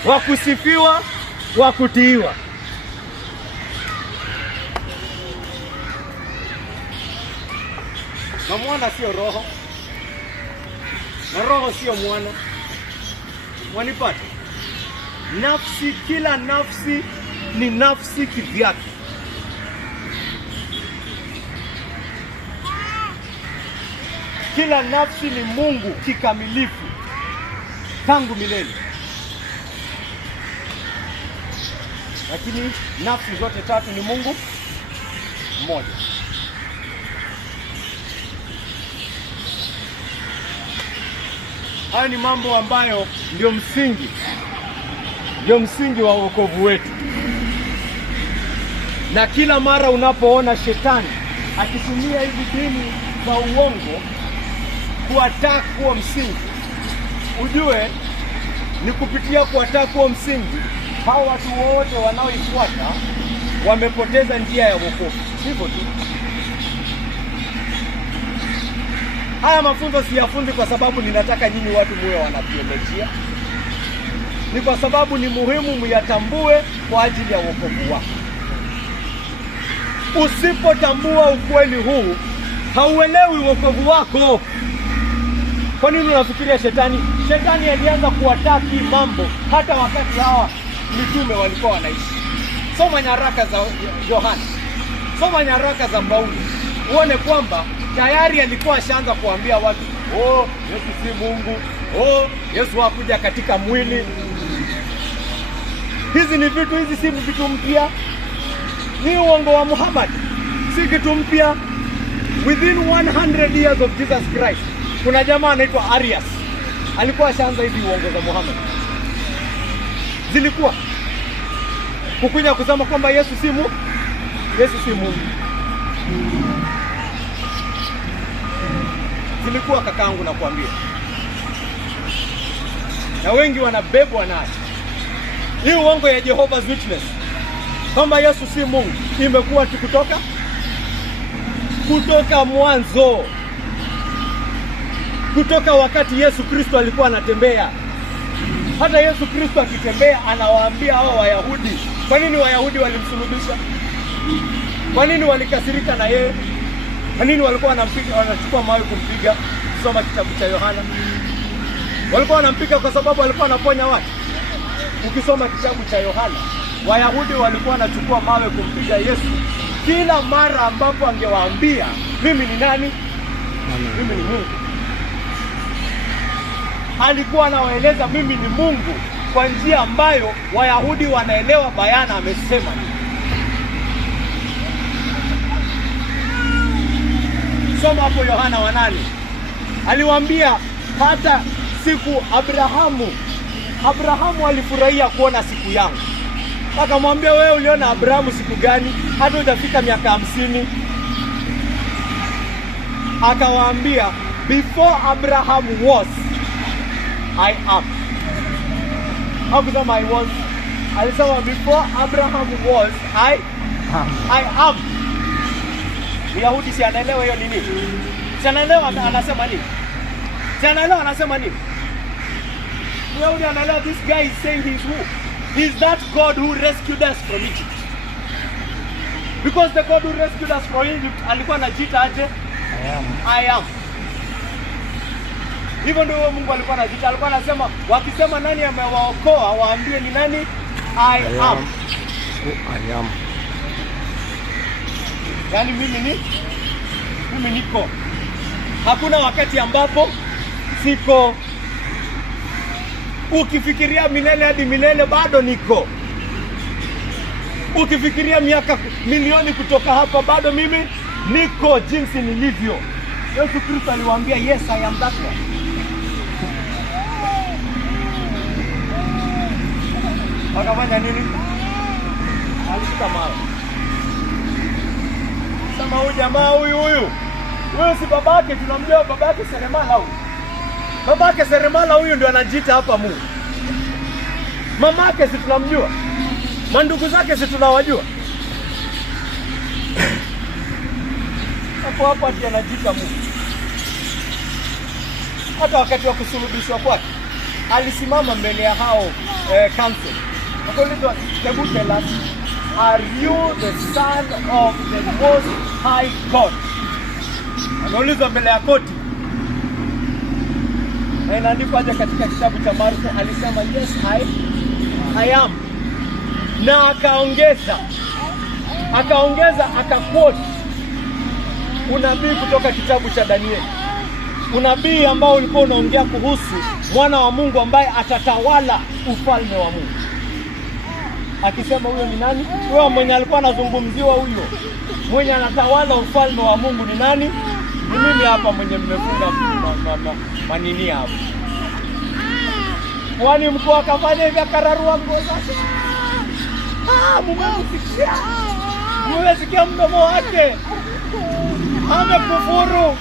wa kusifiwa, wa kutiiwa. Na mwana sio roho, na roho sio mwana. Mwanipata? Nafsi, kila nafsi ni nafsi kivyake. Kila nafsi ni Mungu kikamilifu tangu milele. Lakini nafsi zote tatu ni Mungu mmoja. Haya ni mambo ambayo ndio msingi wa wokovu wetu. Na kila mara unapoona shetani akitumia hizi dini za uongo kuattack huo msingi, ujue ni kupitia kuattack huo msingi, hao watu wote wanaoifuata wamepoteza njia ya wokovu. Hivyo tu. Haya mafunzo siyafundi kwa sababu ninataka nyinyi watu muwe wanatheolojia. Ni kwa sababu ni muhimu muyatambue kwa ajili ya wokovu wako. Usipotambua ukweli huu, hauelewi wokovu wako. Kwa nini unafikiria Shetani alianza kuwataki mambo hata wakati hawa mitume walikuwa wanaishi? Soma nyaraka za Yohana. Soma nyaraka za Paulo. Uone kwamba tayari alikuwa ashaanza kuambia watu, Yesu si Mungu. Yesu hakuja katika mwili. Hizi si vitu mpya. Ni uongo wa Muhammad. Si kitu mpya. Within 100 years of Jesus Christ, kuna jamaa anaitwa Arius. Alikuwa ashaanza hizi uongo za Muhammad. Zilikuwa kukuja kusema kwamba Yesu si Mungu. zilikuwa kakaangu na kuambia. Na wengi wanabebwa nayo. Hii uongo ya Jehovah's Witness kwamba Yesu si Mungu imekuwa kutoka mwanzo. Kutoka wakati Yesu Kristo alikuwa anatembea. Hata Yesu Kristo akitembea anawaambia hao Wayahudi. Kwa nini Wayahudi walimsulubisha? Kwa nini walikasirika na yeye? Kwa nini walikuwa wanachukua mawe kumpiga? Soma kitabu cha Yohana. Walikuwa wanampiga kwa sababu walikuwa wanaponya watu. Ukisoma kitabu cha Yohana, Wayahudi walikuwa wanachukua mawe kumpiga Yesu kila mara ambapo angewaambia mimi ni nani? Mimi ni Mungu. Alikuwa anawaeleza mimi ni Mungu kwa njia ambayo Wayahudi wanaelewa bayana amesema. Soma hapo Yohana 8. Aliwaambia hata siku Abrahamu alifurahia kuona siku yangu. Akamwambia wewe uliona Abrahamu siku gani? Hata hujafika miaka 50. Akawaambia before Abraham was, I am. Hakusema I was. Alisema before Abraham was, I am. Yahudi si anaelewa hiyo nini? Si anaelewa anasema nini? Si anaelewa anasema nini? Yahudi anaelewa this guy is saying he's who? He's that God who rescued us from Egypt. Because the God who rescued us from Egypt alikuwa anajiita aje? I am. Hivyo ndio Mungu alikuwa anajiita. Alikuwa anasema wakisema nani amewaokoa waambie ni nani? I am. I am. Yaani mimi niko. Hakuna wakati ambapo siko. Ukifikiria milele hadi milele bado niko. Ukifikiria miaka milioni kutoka hapa bado mimi niko jinsi nilivyo. Yesu Kristo aliwaambia yes I am that one. Wakafanya nini? Alishika mawe. Sema huyu jamaa huyu si babake, tunamjua babake seremala huyu. Babake seremala huyu ndio anajiita hapa Mungu. Mamake si tunamjua. Mandugu zake si tunawajua. Hapo ati anajiita Mungu. Hata wakati wa kusulubishwa kwake alisimama mbele ya hao council. Akaulizwa, "Hebu tell us, are you the son of the most high God?" Anaulizwa mbele ya koti. Na inaandikwa aje katika kitabu cha Marko, alisema yes I am. Na akaquote unabii kutoka kitabu cha Danieli. Unabii ambao ulikuwa unaongea kuhusu mwana wa Mungu ambaye atatawala ufalme wa Mungu. Akisema huyo ni nani? Huyo mwenye alikuwa anazungumziwa huyo. Mwenye anatawala ufalme wa Mungu ni nani? Ni mimi hapa mwenye mmefunga manini hapo. Kwani mkuu akafanya hivi akararua nguo zake. Mmesikia mdomo wake. Amekufuru.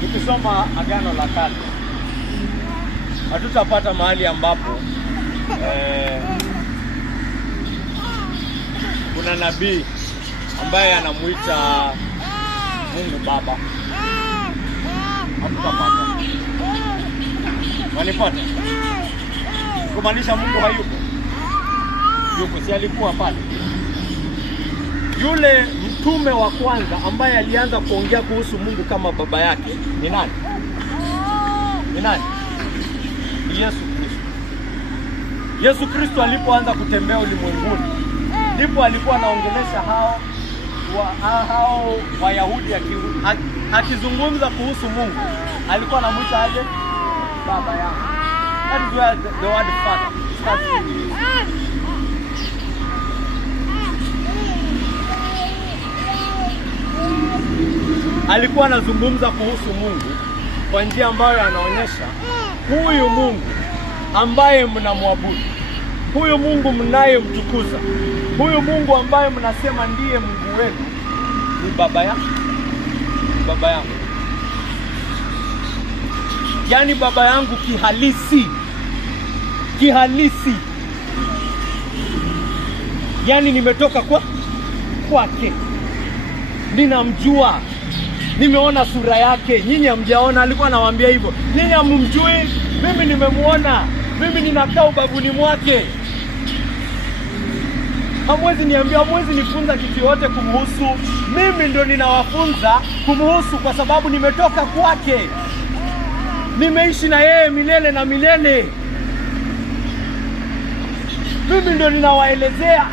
Tukisoma Agano la Kale hatutapata mahali ambapo kuna nabii ambaye anamuita Mungu Baba. Hatutapata. Wanipata? Kumaanisha Mungu hayuko. Yuko, si alikuwa pale. Yule mtume wa kwanza ambaye alianza kuongea kuhusu Mungu kama baba yake ni nani? Ni nani? Ni Yesu Kristo. Yesu Kristo alipoanza kutembea ulimwenguni, ndipo alikuwa anaongelesha hao hao Wayahudi akizungumza kuhusu Mungu alikuwa anamuita aje? Baba yangu. That is where the word father starts from. Alikuwa anazungumza kuhusu Mungu kwa njia ambayo anaonyesha huyu Mungu ambaye mnamwabudu, huyu Mungu mnayemtukuza, huyu Mungu ambaye mnasema ndiye Mungu wenu ni baba yangu. Baba yangu. Yaani baba yangu kihalisi. Kihalisi. Yaani nimetoka kwake. Ninamjua. Nimeona sura yake. Nyinyi hamjaona, alikuwa anawaambia hivyo. Nyinyi hamumjui, mimi nimemuona. Mimi ninakaa ubavuni mwake. Hamwezi niambia, hamwezi nifunza kitu yote kumhusu. Mimi ndo ninawafunza kumhusu kwa sababu nimetoka kwake. Nimeishi na yeye milele na milele. Mimi ndo ninawaelezea.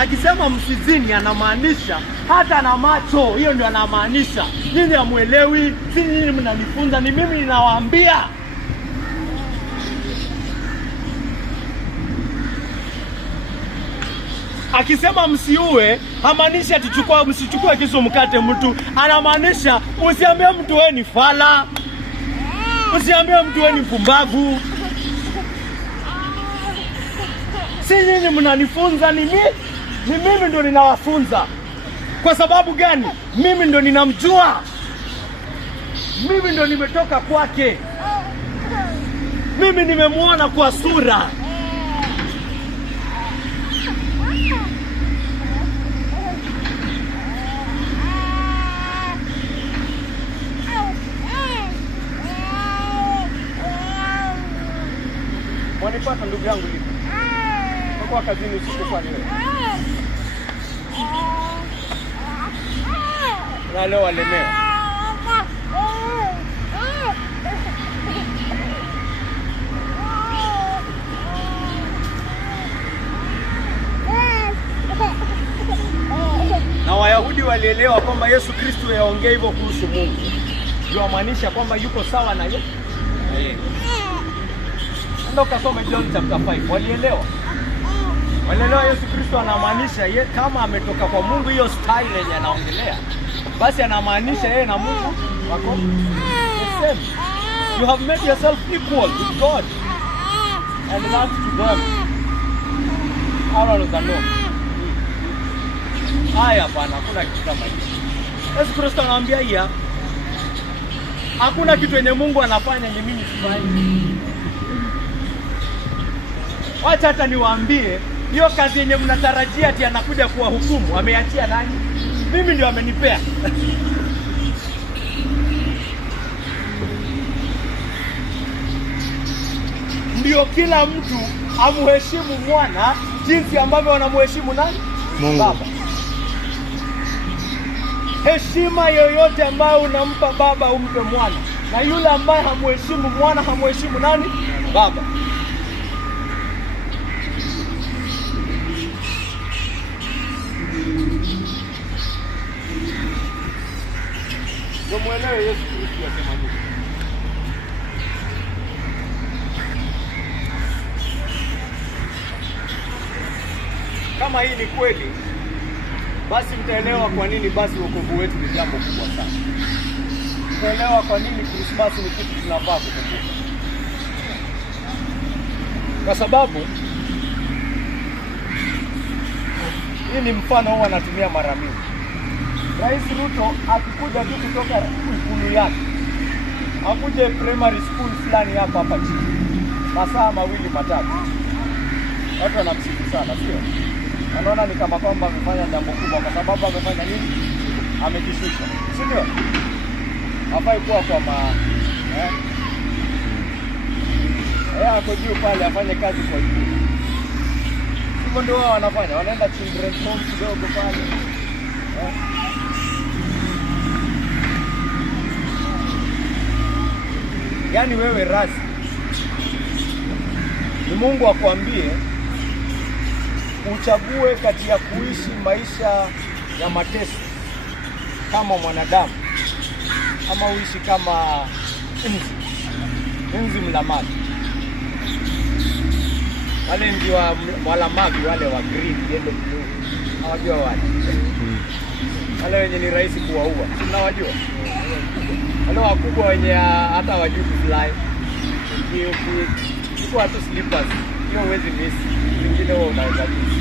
Akisema msizini anamaanisha hata na macho. Hiyo ndio anamaanisha. Nyinyi hamuelewi, si nyinyi mnanifunza, ni mimi ninawaambia. Akisema msiue, hamaanisha msichukue kisu mkate mtu. Anamaanisha usiambie mtu wewe ni fala. Usiambie mtu wewe ni mpumbavu. Si nyinyi mnanifunza, ni mimi ndo ninawafunza. Kwa sababu gani? Mimi ndo ninamjua. Mimi ndo nimetoka kwake. Mimi nimemuona kwa sura. Wanipata ndugu yangu hivi. Kwa kazini usiku kwa leo. Na leo walemewa. Na Wayahudi walielewa kwamba Yesu Kristo yaongea hivyo kuhusu Mungu. Ndio maanisha kwamba yuko sawa na yeye. Ndio kasome John chapter 5. Walielewa Yesu Kristo anamaanisha yeye kama ametoka kwa Mungu, hiyo style yenye anaongelea. Basi anamaanisha yeye na Mungu wako the same. You have made yourself equal with God. And that's to them. Hawa ndio. Haya bwana, hakuna kitu kama hicho. Yesu Kristo anawaambia haya. Hakuna kitu yenye Mungu anafanya ni mimi sifanyi. Wacha hata niwaambie, hiyo kazi yenye mnatarajia ati anakuja kuwahukumu, ameachia nani? Mimi ndio amenipea. Ndio kila mtu amheshimu mwana jinsi ambavyo wanamheshimu nani? Mungu. Baba. Heshima yoyote ambayo unampa baba umpe mwana. Na yule ambaye hamheshimu mwana hamheshimu nani? Baba. Ndio muelewe Yesu Kristo anasema nini. Kama hii ni kweli, basi mtaelewa kwa nini basi wokovu wetu ni jambo kubwa sana. Mtaelewa kwa nini Krismasi ni kitu tunafaa kukumbuka. Kwa sababu hii ni mfano huwa anatumia mara mingi. Rais Ruto akikuja tu kutoka ikulu yake, akuje primary school fulani hapa chini, masaa 2-3, watu wanamsifu sana, sio? Anaona ni kama kwamba amefanya jambo kubwa kwa sababu amefanya nini? Amejishusha, sio? Hafai kuwa kwa ako juu pale afanye kazi kwa juu. Hivyo ndio wao wanafanya, wanaenda children's home kidogo pale. Yaani wewe rasi, ni Mungu akwambie uchague kati ya kuishi maisha ya mateso kama mwanadamu ama uishi kama nzi mlamaji. Wale ndio walamaji wale wa green, yellow, blue. Hawajua wale. Wale wenye ni rahisi kuwaua. Unawajua? Wale wakubwa wenye hata hawajui kufly. Kwa hata slippers. Hiyo huwezi miss. Wengine wao unaweza miss.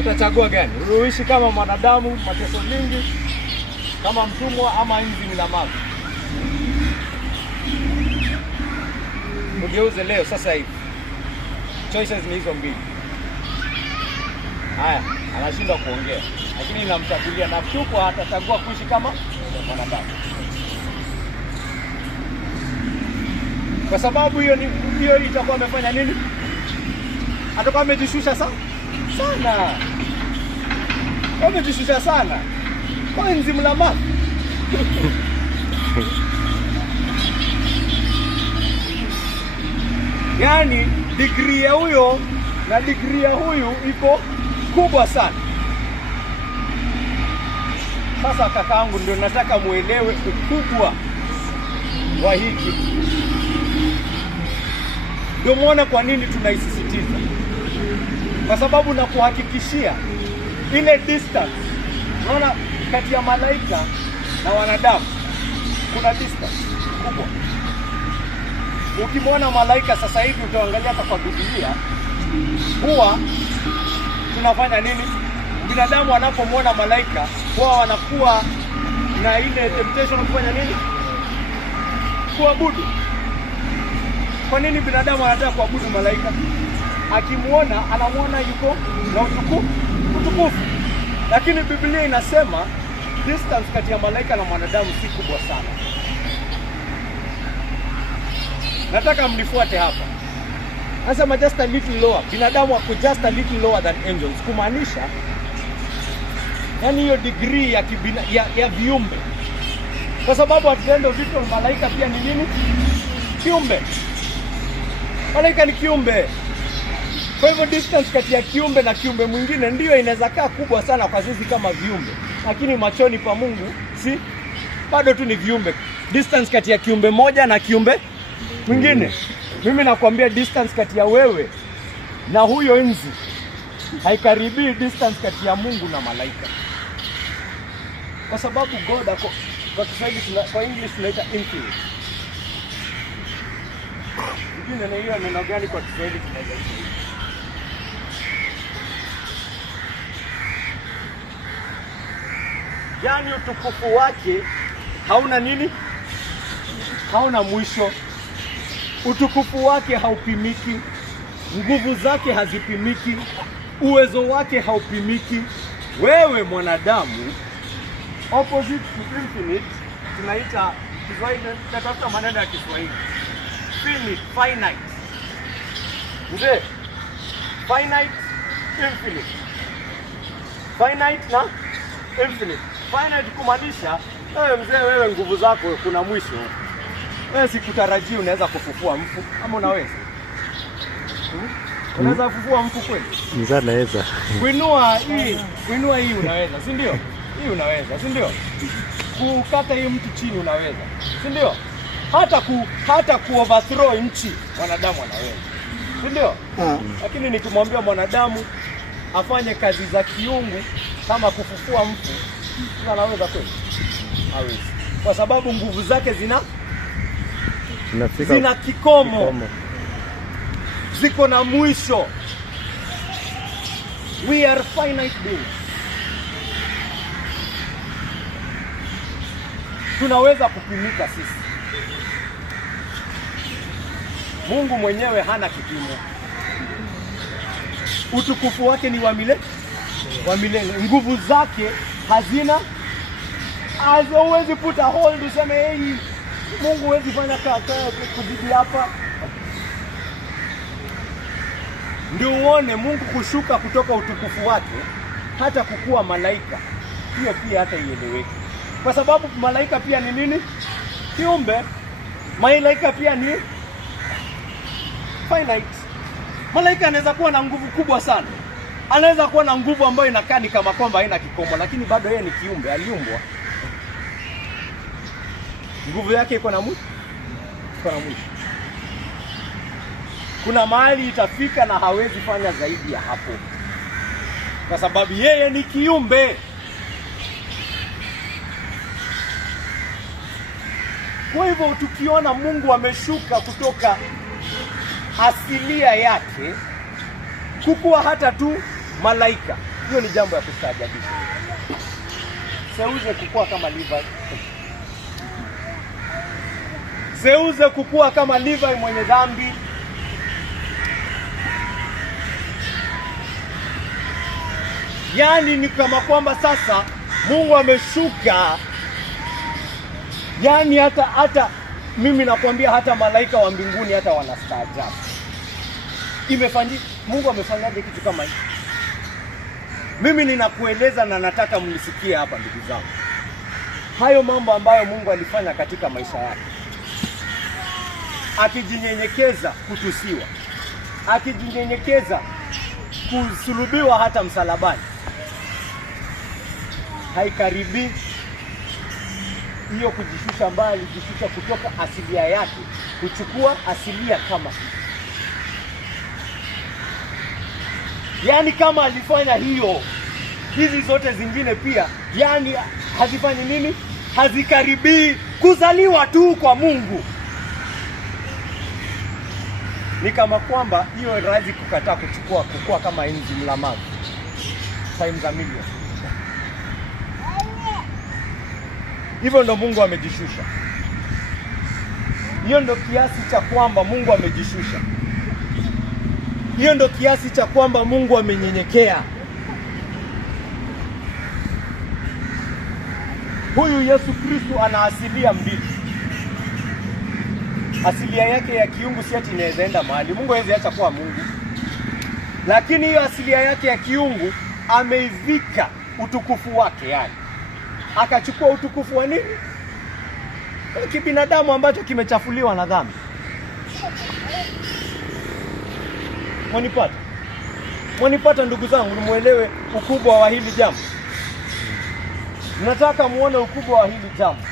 Utachagua gani? Uishi kama mwanadamu, mateso mingi, kama mtumwa ama nzi mlamaji? Ugeuze leo sasa hivi. Choices ni hizo mbili. Haya, anashindwa kuongea. Lakini namchagulia na mtuko atachagua kuishi kama mwanadamu. Kwa sababu hiyo itakuwa amefanya nini? Atakuwa amejishusha sana. Amejishusha sana. Kwa nzi mlamaji. Yaani degree ya huyo na degree ya huyu iko kubwa sana. Sasa kakaangu, ndio nataka muelewe ukubwa wa hiki. Ndio muone kwa nini tunaisisitiza. Kwa sababu na kuhakikishia ile distance. Unaona kati ya malaika na wanadamu kuna distance kubwa. Ukimwona malaika sasa hivi utaangalia hata kwa Biblia, huwa tunafanya nini? Binadamu wanapomwona malaika huwa wanakuwa na ile temptation kufanya nini? Kuabudu. Kwa nini binadamu anataka kuabudu malaika? Akimuona anamuona yuko na utukufu. Lakini Biblia inasema distance kati ya malaika na mwanadamu si kubwa sana. Nataka mnifuate hapa. Nasema just a little lower. Binadamu wako just a little lower than angels. Kumaanisha yani hiyo degree ya viumbe. Kwa sababu at the end of it all, malaika pia ni nini? Kiumbe. Malaika ni kiumbe. Kwa hivyo distance kati ya kiumbe na kiumbe mwingine ndio inaweza kaa kubwa sana kwa sisi kama viumbe. Lakini machoni pa Mungu bado tu ni viumbe. Distance kati ya kiumbe moja na kiumbe mwingine. Mimi nakwambia distance kati ya wewe na huyo nzi haikaribii distance kati ya Mungu na malaika. Kwa sababu God kwa Kiswahili kwa English tunaita infinite. Ingine na hiyo neno gani kwa Kiswahili tunaita? Yaani utukufu wake hauna nini? Hauna mwisho. Utukufu wake haupimiki, nguvu zake hazipimiki, uwezo wake haupimiki. Wewe mwanadamu, opposite to infinite, tunaita Kiswahili, tunatafuta maneno ya Kiswahili. Finite. Mzee, finite, infinite. Finite na infinite. Finite kumaanisha, mzee wewe nguvu zako kuna mwisho. Wewe sikutarajia unaweza kufufua mfu, ama unaweza? Unaweza kufufua mfu kweli? Naweza. Kuinua hii unaweza, si ndio? Hii unaweza, si ndio? Kukata hii mtu chini unaweza, si ndio? Hata overthrow nchi wanadamu anaweza, si ndio? Lakini nikimwambia mwanadamu afanye kazi za kiungu kama kufufua mfu, anaweza kweli? Hawezi. Kwa sababu nguvu zake zina kikomo. Ziko na mwisho. We are finite beings. Tunaweza kupimika sisi. Mungu mwenyewe hana kipimo. Utukufu wake ni wa milele. Nguvu zake hazina. Huwezi put a hold useme hey, Mungu huwezi fanya kuzidi hapa. Ndio uone Mungu kushuka kutoka utukufu wake hata kukua malaika. Hiyo pia hata ieleweke. Kwa sababu malaika pia ni nini? Kiumbe. Malaika pia ni finite. Malaika anaweza kuwa na nguvu kubwa sana. Anaweza kuwa na nguvu ambayo inakaa ni kama kwamba haina kikomo, lakini bado yeye ni kiumbe, aliumbwa. Nguvu yake iko na mwisho. Iko na mwisho. Kuna mahali itafika na hawezi fanya zaidi ya hapo, kwa sababu yeye ni kiumbe. Kwa hivyo tukiona Mungu ameshuka kutoka asilia yake kukuwa hata tu malaika, hiyo ni jambo ya kustaajabisha. Seuze kukua kama Levi. Seuze kukua kama Levi mwenye dhambi. Yaani ni kama kwamba sasa Mungu ameshuka. Yaani hata mimi nakwambia hata malaika wa mbinguni hata wanastaajabu. Mungu amefanyaje kitu kama hiki? Mimi ninakueleza na nataka mnisikie hapa ndugu zangu. Hayo mambo ambayo Mungu alifanya katika maisha yake. Akijinyenyekeza kutusiwa. Akijinyenyekeza kusulubiwa hata msalabani. Haikaribii hiyo kujishusha mbali, kujishusha kutoka asilia yake, kuchukua asilia kama hii. Yaani kama alifanya hiyo, hizi zote zingine pia, yaani hazifanyi nini? Hazikaribii kuzaliwa tu kwa Mungu. Ni kama kwamba hiyo razi kukataa kukua kama inzi mlamavu. Times a million. Hivyo ndo Mungu amejishusha. Hiyo ndo kiasi cha kwamba Mungu amejishusha. Hiyo ndo kiasi cha kwamba Mungu amenyenyekea. Huyu Yesu Kristo ana asilia mbili. Asilia yake ya kiungu si ati inaweza enda mahali. Mungu hawezi acha kuwa Mungu. Lakini hiyo asilia yake ya kiungu ameivika utukufu wake yani. Akachukua utukufu wa nini? Kibinadamu ambacho kimechafuliwa na dhambi. Mwanipata ndugu zangu, nimuelewe ukubwa wa hili jambo. Nataka muone ukubwa wa hili jambo.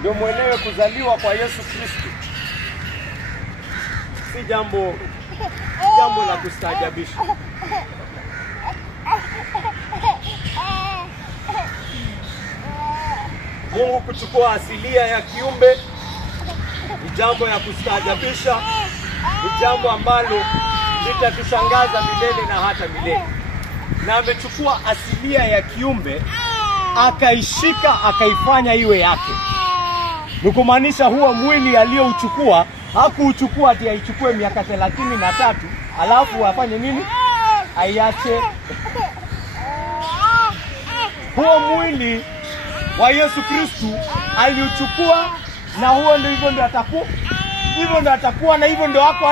Ndio muelewe kuzaliwa kwa Yesu Kristo si jambo la kustaajabisha. Mungu kuchukua asilia ya kiumbe ni jambo ya kustaajabisha, ni jambo ambalo litatushangaza milele na hata milele. Na amechukua asilia ya kiumbe, akaishika, akaifanya iwe yake. Ni kumaanisha huo mwili aliyouchukua, hakuuchukua ati aichukue miaka 33 alafu afanye nini? Aiache. Huo mwili wa Yesu Kristo aliuchukua, na huo ndio hivyo ndio atakuwa. Hivyo ndio atakuwa na hivyo ndio wako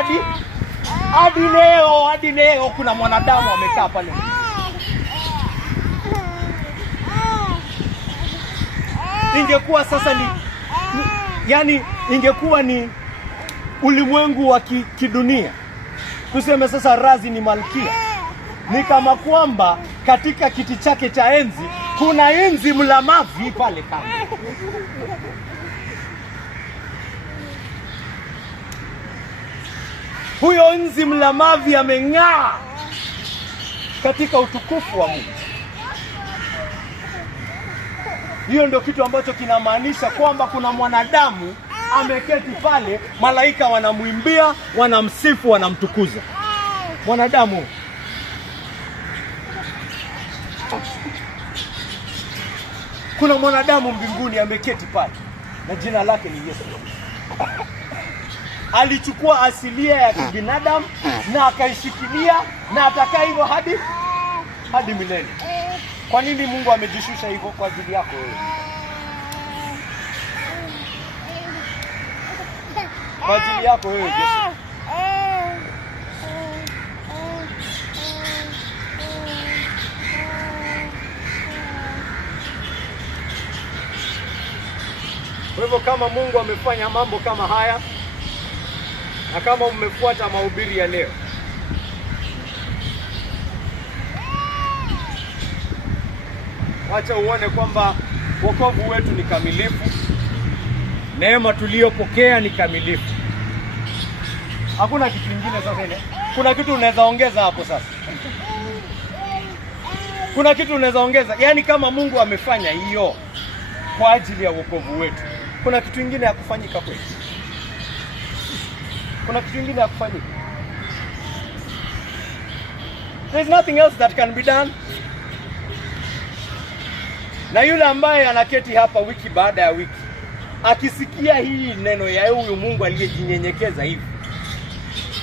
hadi leo kuna mwanadamu amekaa pale. Ingekuwa sasa yani ingekuwa ni ulimwengu wa kidunia. Tuseme sasa razi ni malkia. Ni kama kwamba katika kiti chake cha enzi kuna enzi mlamavi pale kama. Huyo enzi mlamavi ameng'aa katika utukufu wa Mungu. Hiyo ndio kitu ambacho kinamaanisha kwamba kuna mwanadamu ameketi pale, malaika wanamwimbia, wanamsifu, wanamtukuza. Mwanadamu. Kuna mwanadamu mbinguni ameketi pale, na jina lake ni Yesu. Alichukua asilia ya kibinadamu na akaishikilia, na atakaa hivyo hadi milele. Kwa nini Mungu amejishusha hivyo? Kwa ajili yako wewe. Kwa ajili yako wewe Yesu. Kwa hivyo kama Mungu amefanya mambo kama haya, na kama mmefuata mahubiri ya leo, wacha uone kwamba wokovu wetu ni kamilifu. Neema tuliyopokea ni kamilifu. Hakuna kitu kingine sasa ile. Kuna kitu unaweza ongeza hapo sasa? Kuna kitu unaweza ongeza? Yaani kama Mungu amefanya hiyo kwa ajili ya wokovu wetu, kuna kitu kingine ya kufanyika kweli? Kuna kitu kingine ya kufanyika? There's nothing else that can be done. Na yule ambaye anaketi hapa wiki baada ya wiki akisikia hii neno ya huyu Mungu aliyejinyenyekeza hivi,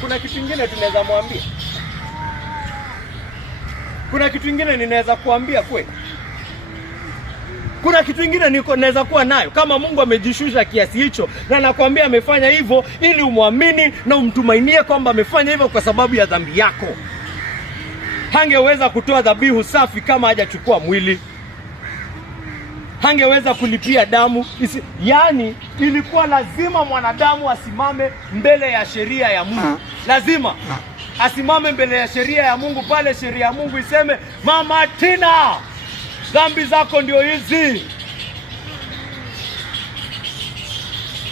kuna kitu kingine tunaweza mwambia? Kuna kitu kingine ninaweza kuambia kweli? Kuna kitu kingine niko naweza kuwa nayo? Kama Mungu amejishusha kiasi hicho na nakwambia amefanya hivyo ili umwamini na umtumainie kwamba amefanya hivyo kwa sababu ya dhambi yako. Hangeweza kutoa dhabihu safi kama hajachukua mwili. Hangeweza kulipia damu. Yaani ilikuwa lazima mwanadamu asimame mbele ya sheria ya Mungu. Lazima asimame mbele ya sheria ya Mungu, pale sheria ya Mungu iseme, Mama Tina, dhambi zako ndio hizi,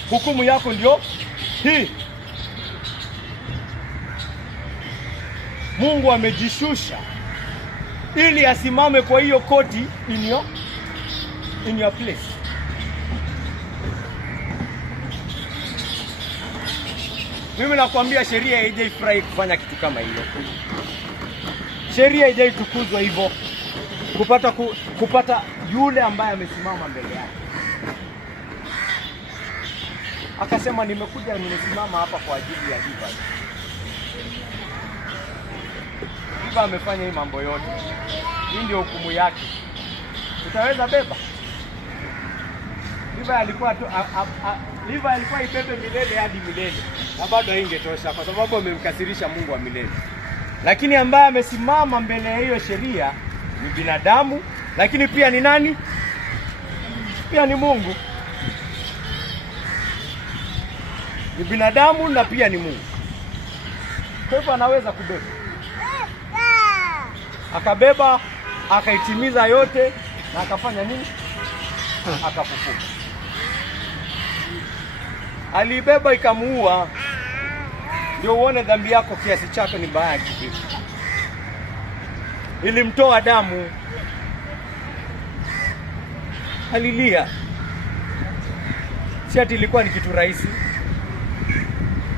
hukumu yako ndio hii. Mungu amejishusha ili asimame kwa hiyo koti in your place. Mimi nakwambia sheria haijafurahi kufanya kitu kama hilo. Sheria haijatukuzwa hivyo kupata yule ambaye amesimama mbele yake. Akasema nimesimama hapa kwa ajili ya Diva. Diva amefanya hii mambo yote. Hii ndio hukumu yake. Utaweza beba? Diva alikuwa ibebe milele hadi milele, na bado haingetosha kwa sababu amemkasirisha Mungu wa milele. Lakini ambaye amesimama mbele ya hiyo sheria ni binadamu, lakini pia ni nani? Pia ni Mungu. Ni binadamu na pia ni Mungu. Kwa hivyo anaweza kubeba. Akabeba, akaitimiza yote, na akafanya nini? Akafufuka. Alibeba ikamuua. Ndio uone dhambi yako kiasi chako ni mbaya kivipi. Ilimtoa damu. Alilia. Si ati ilikuwa ni kitu rahisi.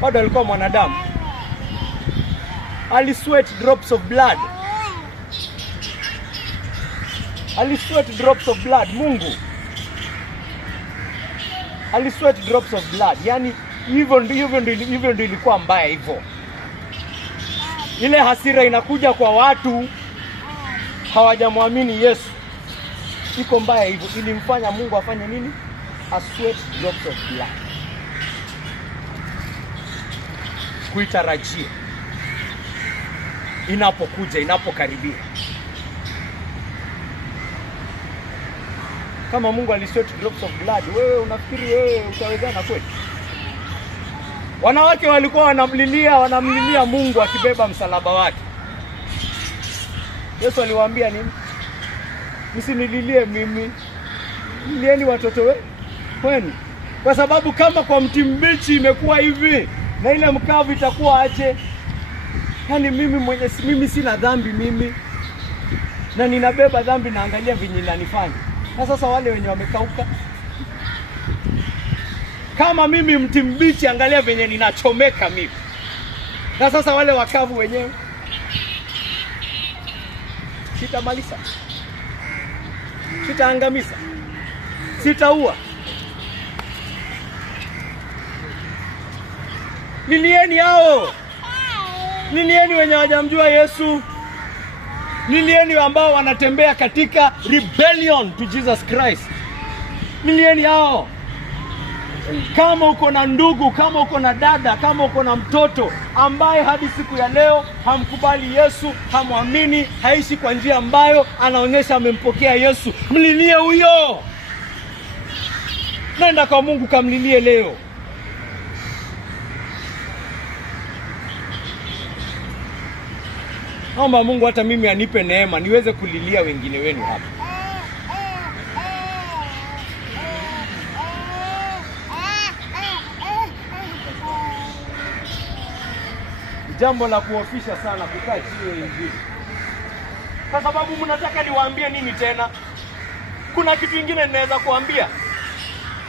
Bado alikuwa mwanadamu. Alisweat drops of blood. Alisweat drops of blood. Mungu alisweat drops of blood. Yaani hivyo ndio ilikuwa mbaya hivyo. Ile hasira inakuja kwa watu hawajamwamini Yesu. Iko mbaya hivyo. Ilimfanya Mungu afanye nini? Sweat drops of blood. Kuitarajia inapokuja, inapokaribia. Kama Mungu alisweat drops of blood, wewe unafikiri wewe utawezana kweli? Wanawake walikuwa wanamlilia Mungu akibeba msalaba wake. Yesu aliwaambia nini? Msinililie mimi, lilieni watoto wenu. Kwa sababu kama kwa mti mbichi imekuwa hivi, na ile mkavu itakuwa aje? Yaani mimi sina dhambi mimi, na ninabeba dhambi, naangalia vinyi ninanifanya. Na sasa wale wenye wamekauka, kama mimi mti mbichi, angalia venye ninachomeka mimi. Na sasa wale wakavu wenyewe, sitamaliza, sitaangamiza, sitaua. Lilieni hao. Lilieni wenye hawajamjua Yesu. Lilieni ambao wanatembea katika rebellion to Jesus Christ. Lilieni hao. Kama uko na ndugu, kama uko na dada, kama uko na mtoto ambaye hadi siku ya leo hamkubali Yesu, hamwamini, haishi kwa njia ambayo anaonyesha amempokea Yesu, mlilie huyo. Nenda kwa Mungu kamlilie leo. Naomba Mungu hata mimi anipe neema niweze kulilia wengine wenu hapa. Jambo la kuofisha sana kukaa chini ya Injili. Kwa sababu mnataka niwaambie nini tena? Kuna kitu kingine ninaweza kuambia.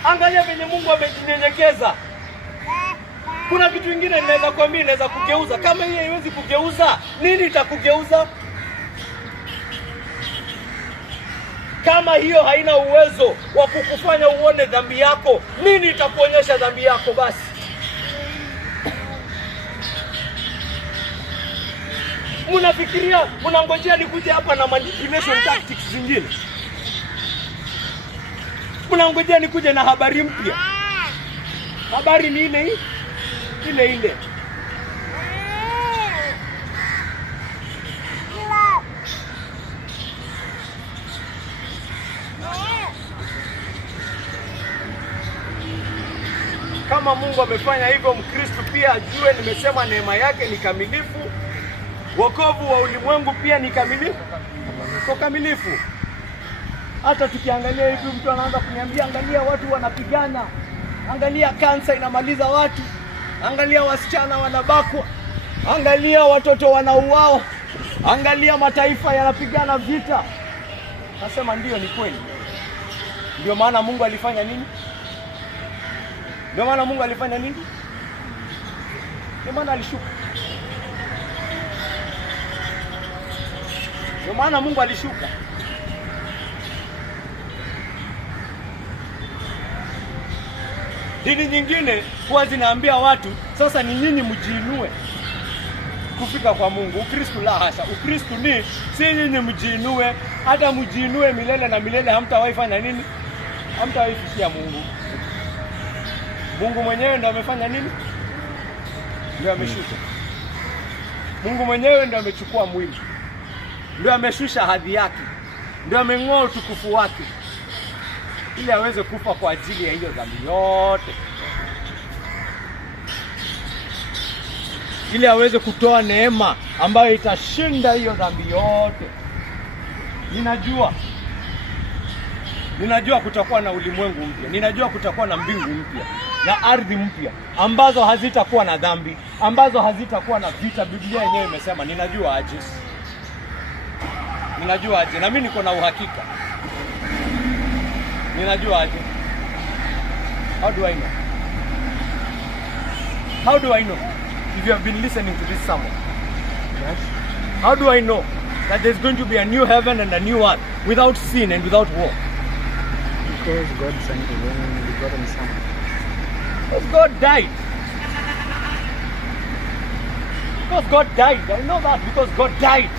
Angalia venye Mungu amejinyenyekeza. Kuna kitu kingine ninaweza kuambia, inaweza kugeuza. Kama hii haiwezi kugeuza, nini itakugeuza? Kama hiyo haina uwezo wa kukufanya uone dhambi yako, nini itakuonyesha dhambi yako basi? Mnafikiria, mnangojea nikuje hapa na manipulation tactics zingine? Mnangojea nikuje na habari mpya? Habari ni ile ile. Kama Mungu amefanya hivyo, Mkristo pia ajue, nimesema neema yake ni kamilifu. Wokovu wa ulimwengu pia ni kamilifu. Kwa kamilifu. Hata tukiangalia hivi, mtu anaanza kuniambia, angalia watu wanapigana. Angalia kansa inamaliza watu. Angalia wasichana wanabakwa. Angalia watoto wanauawa. Angalia mataifa yanapigana vita. Nasema ndio, ni kweli. Ndio maana Mungu alifanya nini? Ndio maana Mungu alishuka. Ndio maana Mungu alishuka. Dini nyingine huwa zinaambia watu, sasa ni nyinyi mjiinue kufika kwa Mungu. Ukristo la hasha. Ukristo ni si nyinyi mjiinue, hata mjiinue milele na milele hamtawahi fanya nini? Hamtawahi fikia Mungu. Mungu mwenyewe ndio amefanya nini? Ndio ameshuka. Mungu mwenyewe ndio amechukua mwili. Ndio ameshusha hadhi yake. Ndio ameng'oa utukufu wake, ili aweze kufa kwa ajili ya hiyo dhambi yote. Ili aweze kutoa neema ambayo itashinda hiyo dhambi yote. Ninajua kutakuwa na ulimwengu mpya. Ninajua kutakuwa na mbingu mpya na ardhi mpya ambazo hazitakuwa na dhambi, ambazo hazitakuwa na vita. Biblia yenyewe imesema. Ninajua aje. Na mimi niko na uhakika. Ninajua aje. How do I know? How do I know? If you have been listening to this sermon, yes? How do I know that there's going to be a new heaven and a new earth without sin and without war? Because God sent the one begotten Son. Because God died. Because God died. I know that because God died.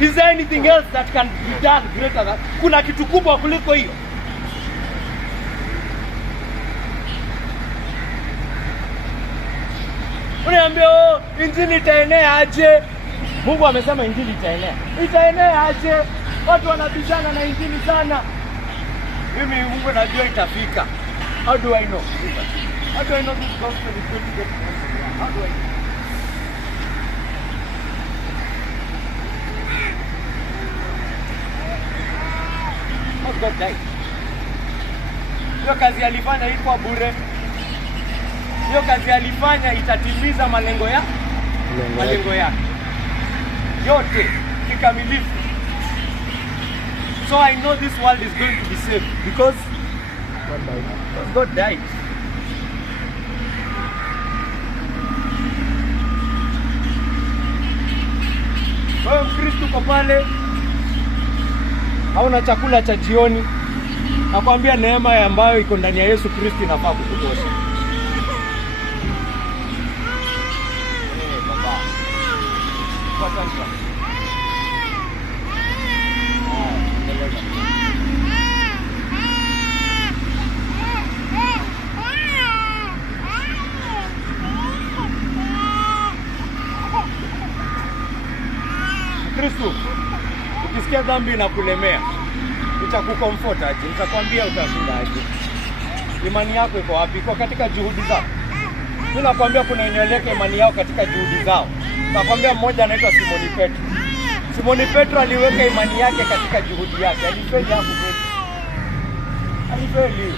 Is there anything else that can be done greater than? Kuna kitu kubwa kuliko hiyo? Uniambia injili itaenea aje? Mungu amesema injili itaenea. Itaenea aje? Watu wanabishana na injili sana. Mimi Mungu najua itafika. How do I know? How do I know this gospel is going to get to? How do I know? God died. Hiyo kazi alifanya ilikuwa bure. Hiyo kazi alifanya itatimiza malengo yake yote kikamilifu. So I know this world is going to be saved because God died. Wewe Mkristo uko pale, hauna chakula cha jioni, nakwambia neema ambayo iko ndani ya Yesu Kristo inafaa kukutosha. Baba. Kwa tanza. Kristo, ukisikia dhambi inakulemea, nitakukomfort aje, nitakwambia utashinda aje. Imani yako iko wapi? Iko katika juhudi zako? Mimi nakwambia kuna inaeleka imani yao katika juhudi zao. Nakwambia mmoja anaitwa Simoni Petro. Simoni Petro aliweka imani yake katika juhudi yake. Alifeli hapo kweli. Alifeli.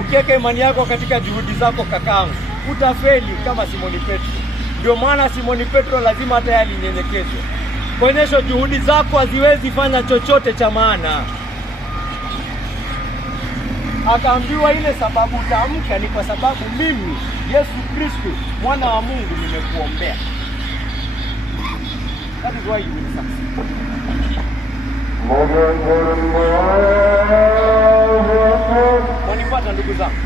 Ukiweka imani yako katika juhudi zako kakaangu, utafeli kama Simoni Petro. Ndio maana Simoni Petro lazima hata alinyenyekezwe. Kuonyesha juhudi zako haziwezi fanya chochote cha maana. Akaambiwa ile sababu utaamka ni kwa sababu mimi Yesu Kristo mwana wa Mungu nimekuombea. That is why you will succeed. Wanipata ndugu zangu?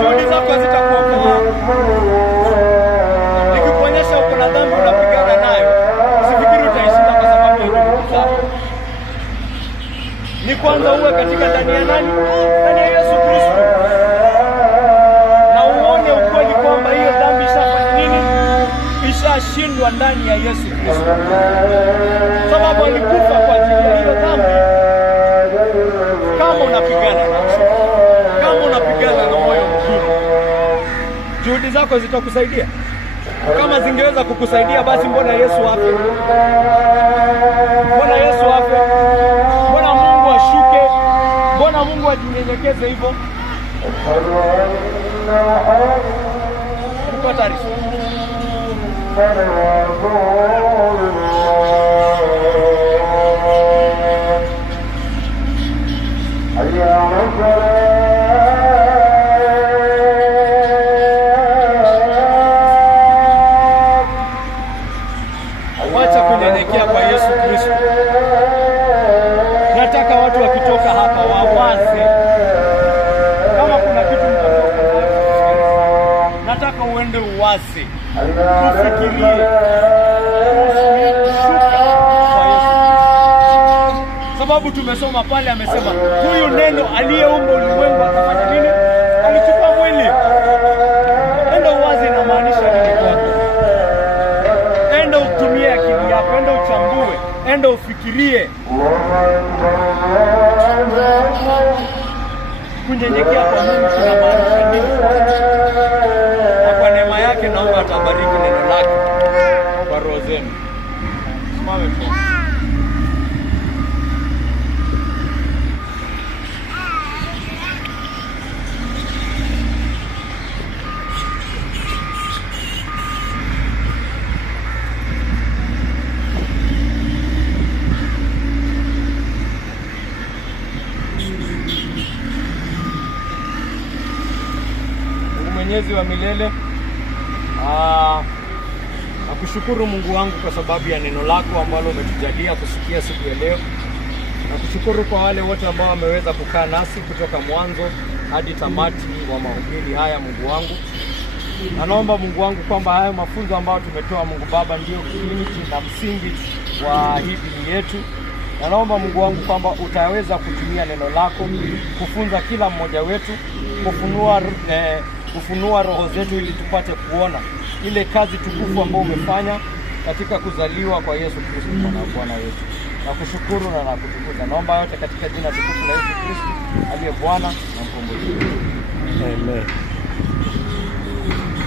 Juhudi zako hazitakuokoa. Nikikuonyesha uko na dhambi unapigana nayo, usifikiri utaishinda kwa sababu ya juhudi zako. Ni kwanza uwe katika ndani ya nani? Ndani ya Yesu Kristo. Na uone ukweli kwamba hiyo dhambi ishafanya nini? Ishashindwa ndani ya Yesu Kristo. Sababu alikufa kwa ajili ya hiyo dhambi. Kama unapigana nacho, kama unapigana na moyo mgumu, juhudi zako zitakusaidia? Kama zingeweza kukusaidia basi mbona Yesu afe? Mbona Yesu afe? Mbona Mungu ashuke? Mbona Mungu ajinyenyekeze hivyo? Uko tayari? Wacha kunyenyekea kwa Yesu Kristo. Nataka watu wakitoka hapa wawaze. Kama kuna kitu mtatoka nacho, nataka uende uwaze. Ufikirie. Sababu tumesoma pale amesema huyu neno aliyeumba ulimwengu akafanya nini? Alichukua mwili. Enda uwaze na maanisha nini kwako? Enda utumie akili yako, enda uchambue, enda ufikirie. Kunyenyekea kwa Mungu kuna maanisha nini? Na kwa neema yake naomba atabariki neno lake kwa roho zenu. Simame kwa Mwenyezi wa milele, nakushukuru Mungu wangu kwa sababu ya neno lako ambalo umetujalia kusikia siku ya leo. Nakushukuru kwa wale wote ambao wameweza kukaa nasi kutoka mwanzo hadi tamati wa mahubiri haya Mungu wangu. Na naomba Mungu wangu kwamba haya mafunzo ambayo tumetoa Mungu Baba ndio kiini na msingi wa hii dini yetu. Na naomba Mungu wangu kwamba utaweza kutumia neno lako kufunza kila mmoja wetu, kufunua roho zetu ili tupate kuona ile kazi tukufu ambayo umefanya katika kuzaliwa kwa Yesu Kristo Bwana wetu. Nakushukuru na nakutukuza. Naomba yote katika jina tukufu la Yesu Kristo aliye Bwana na mkombozi. Amen.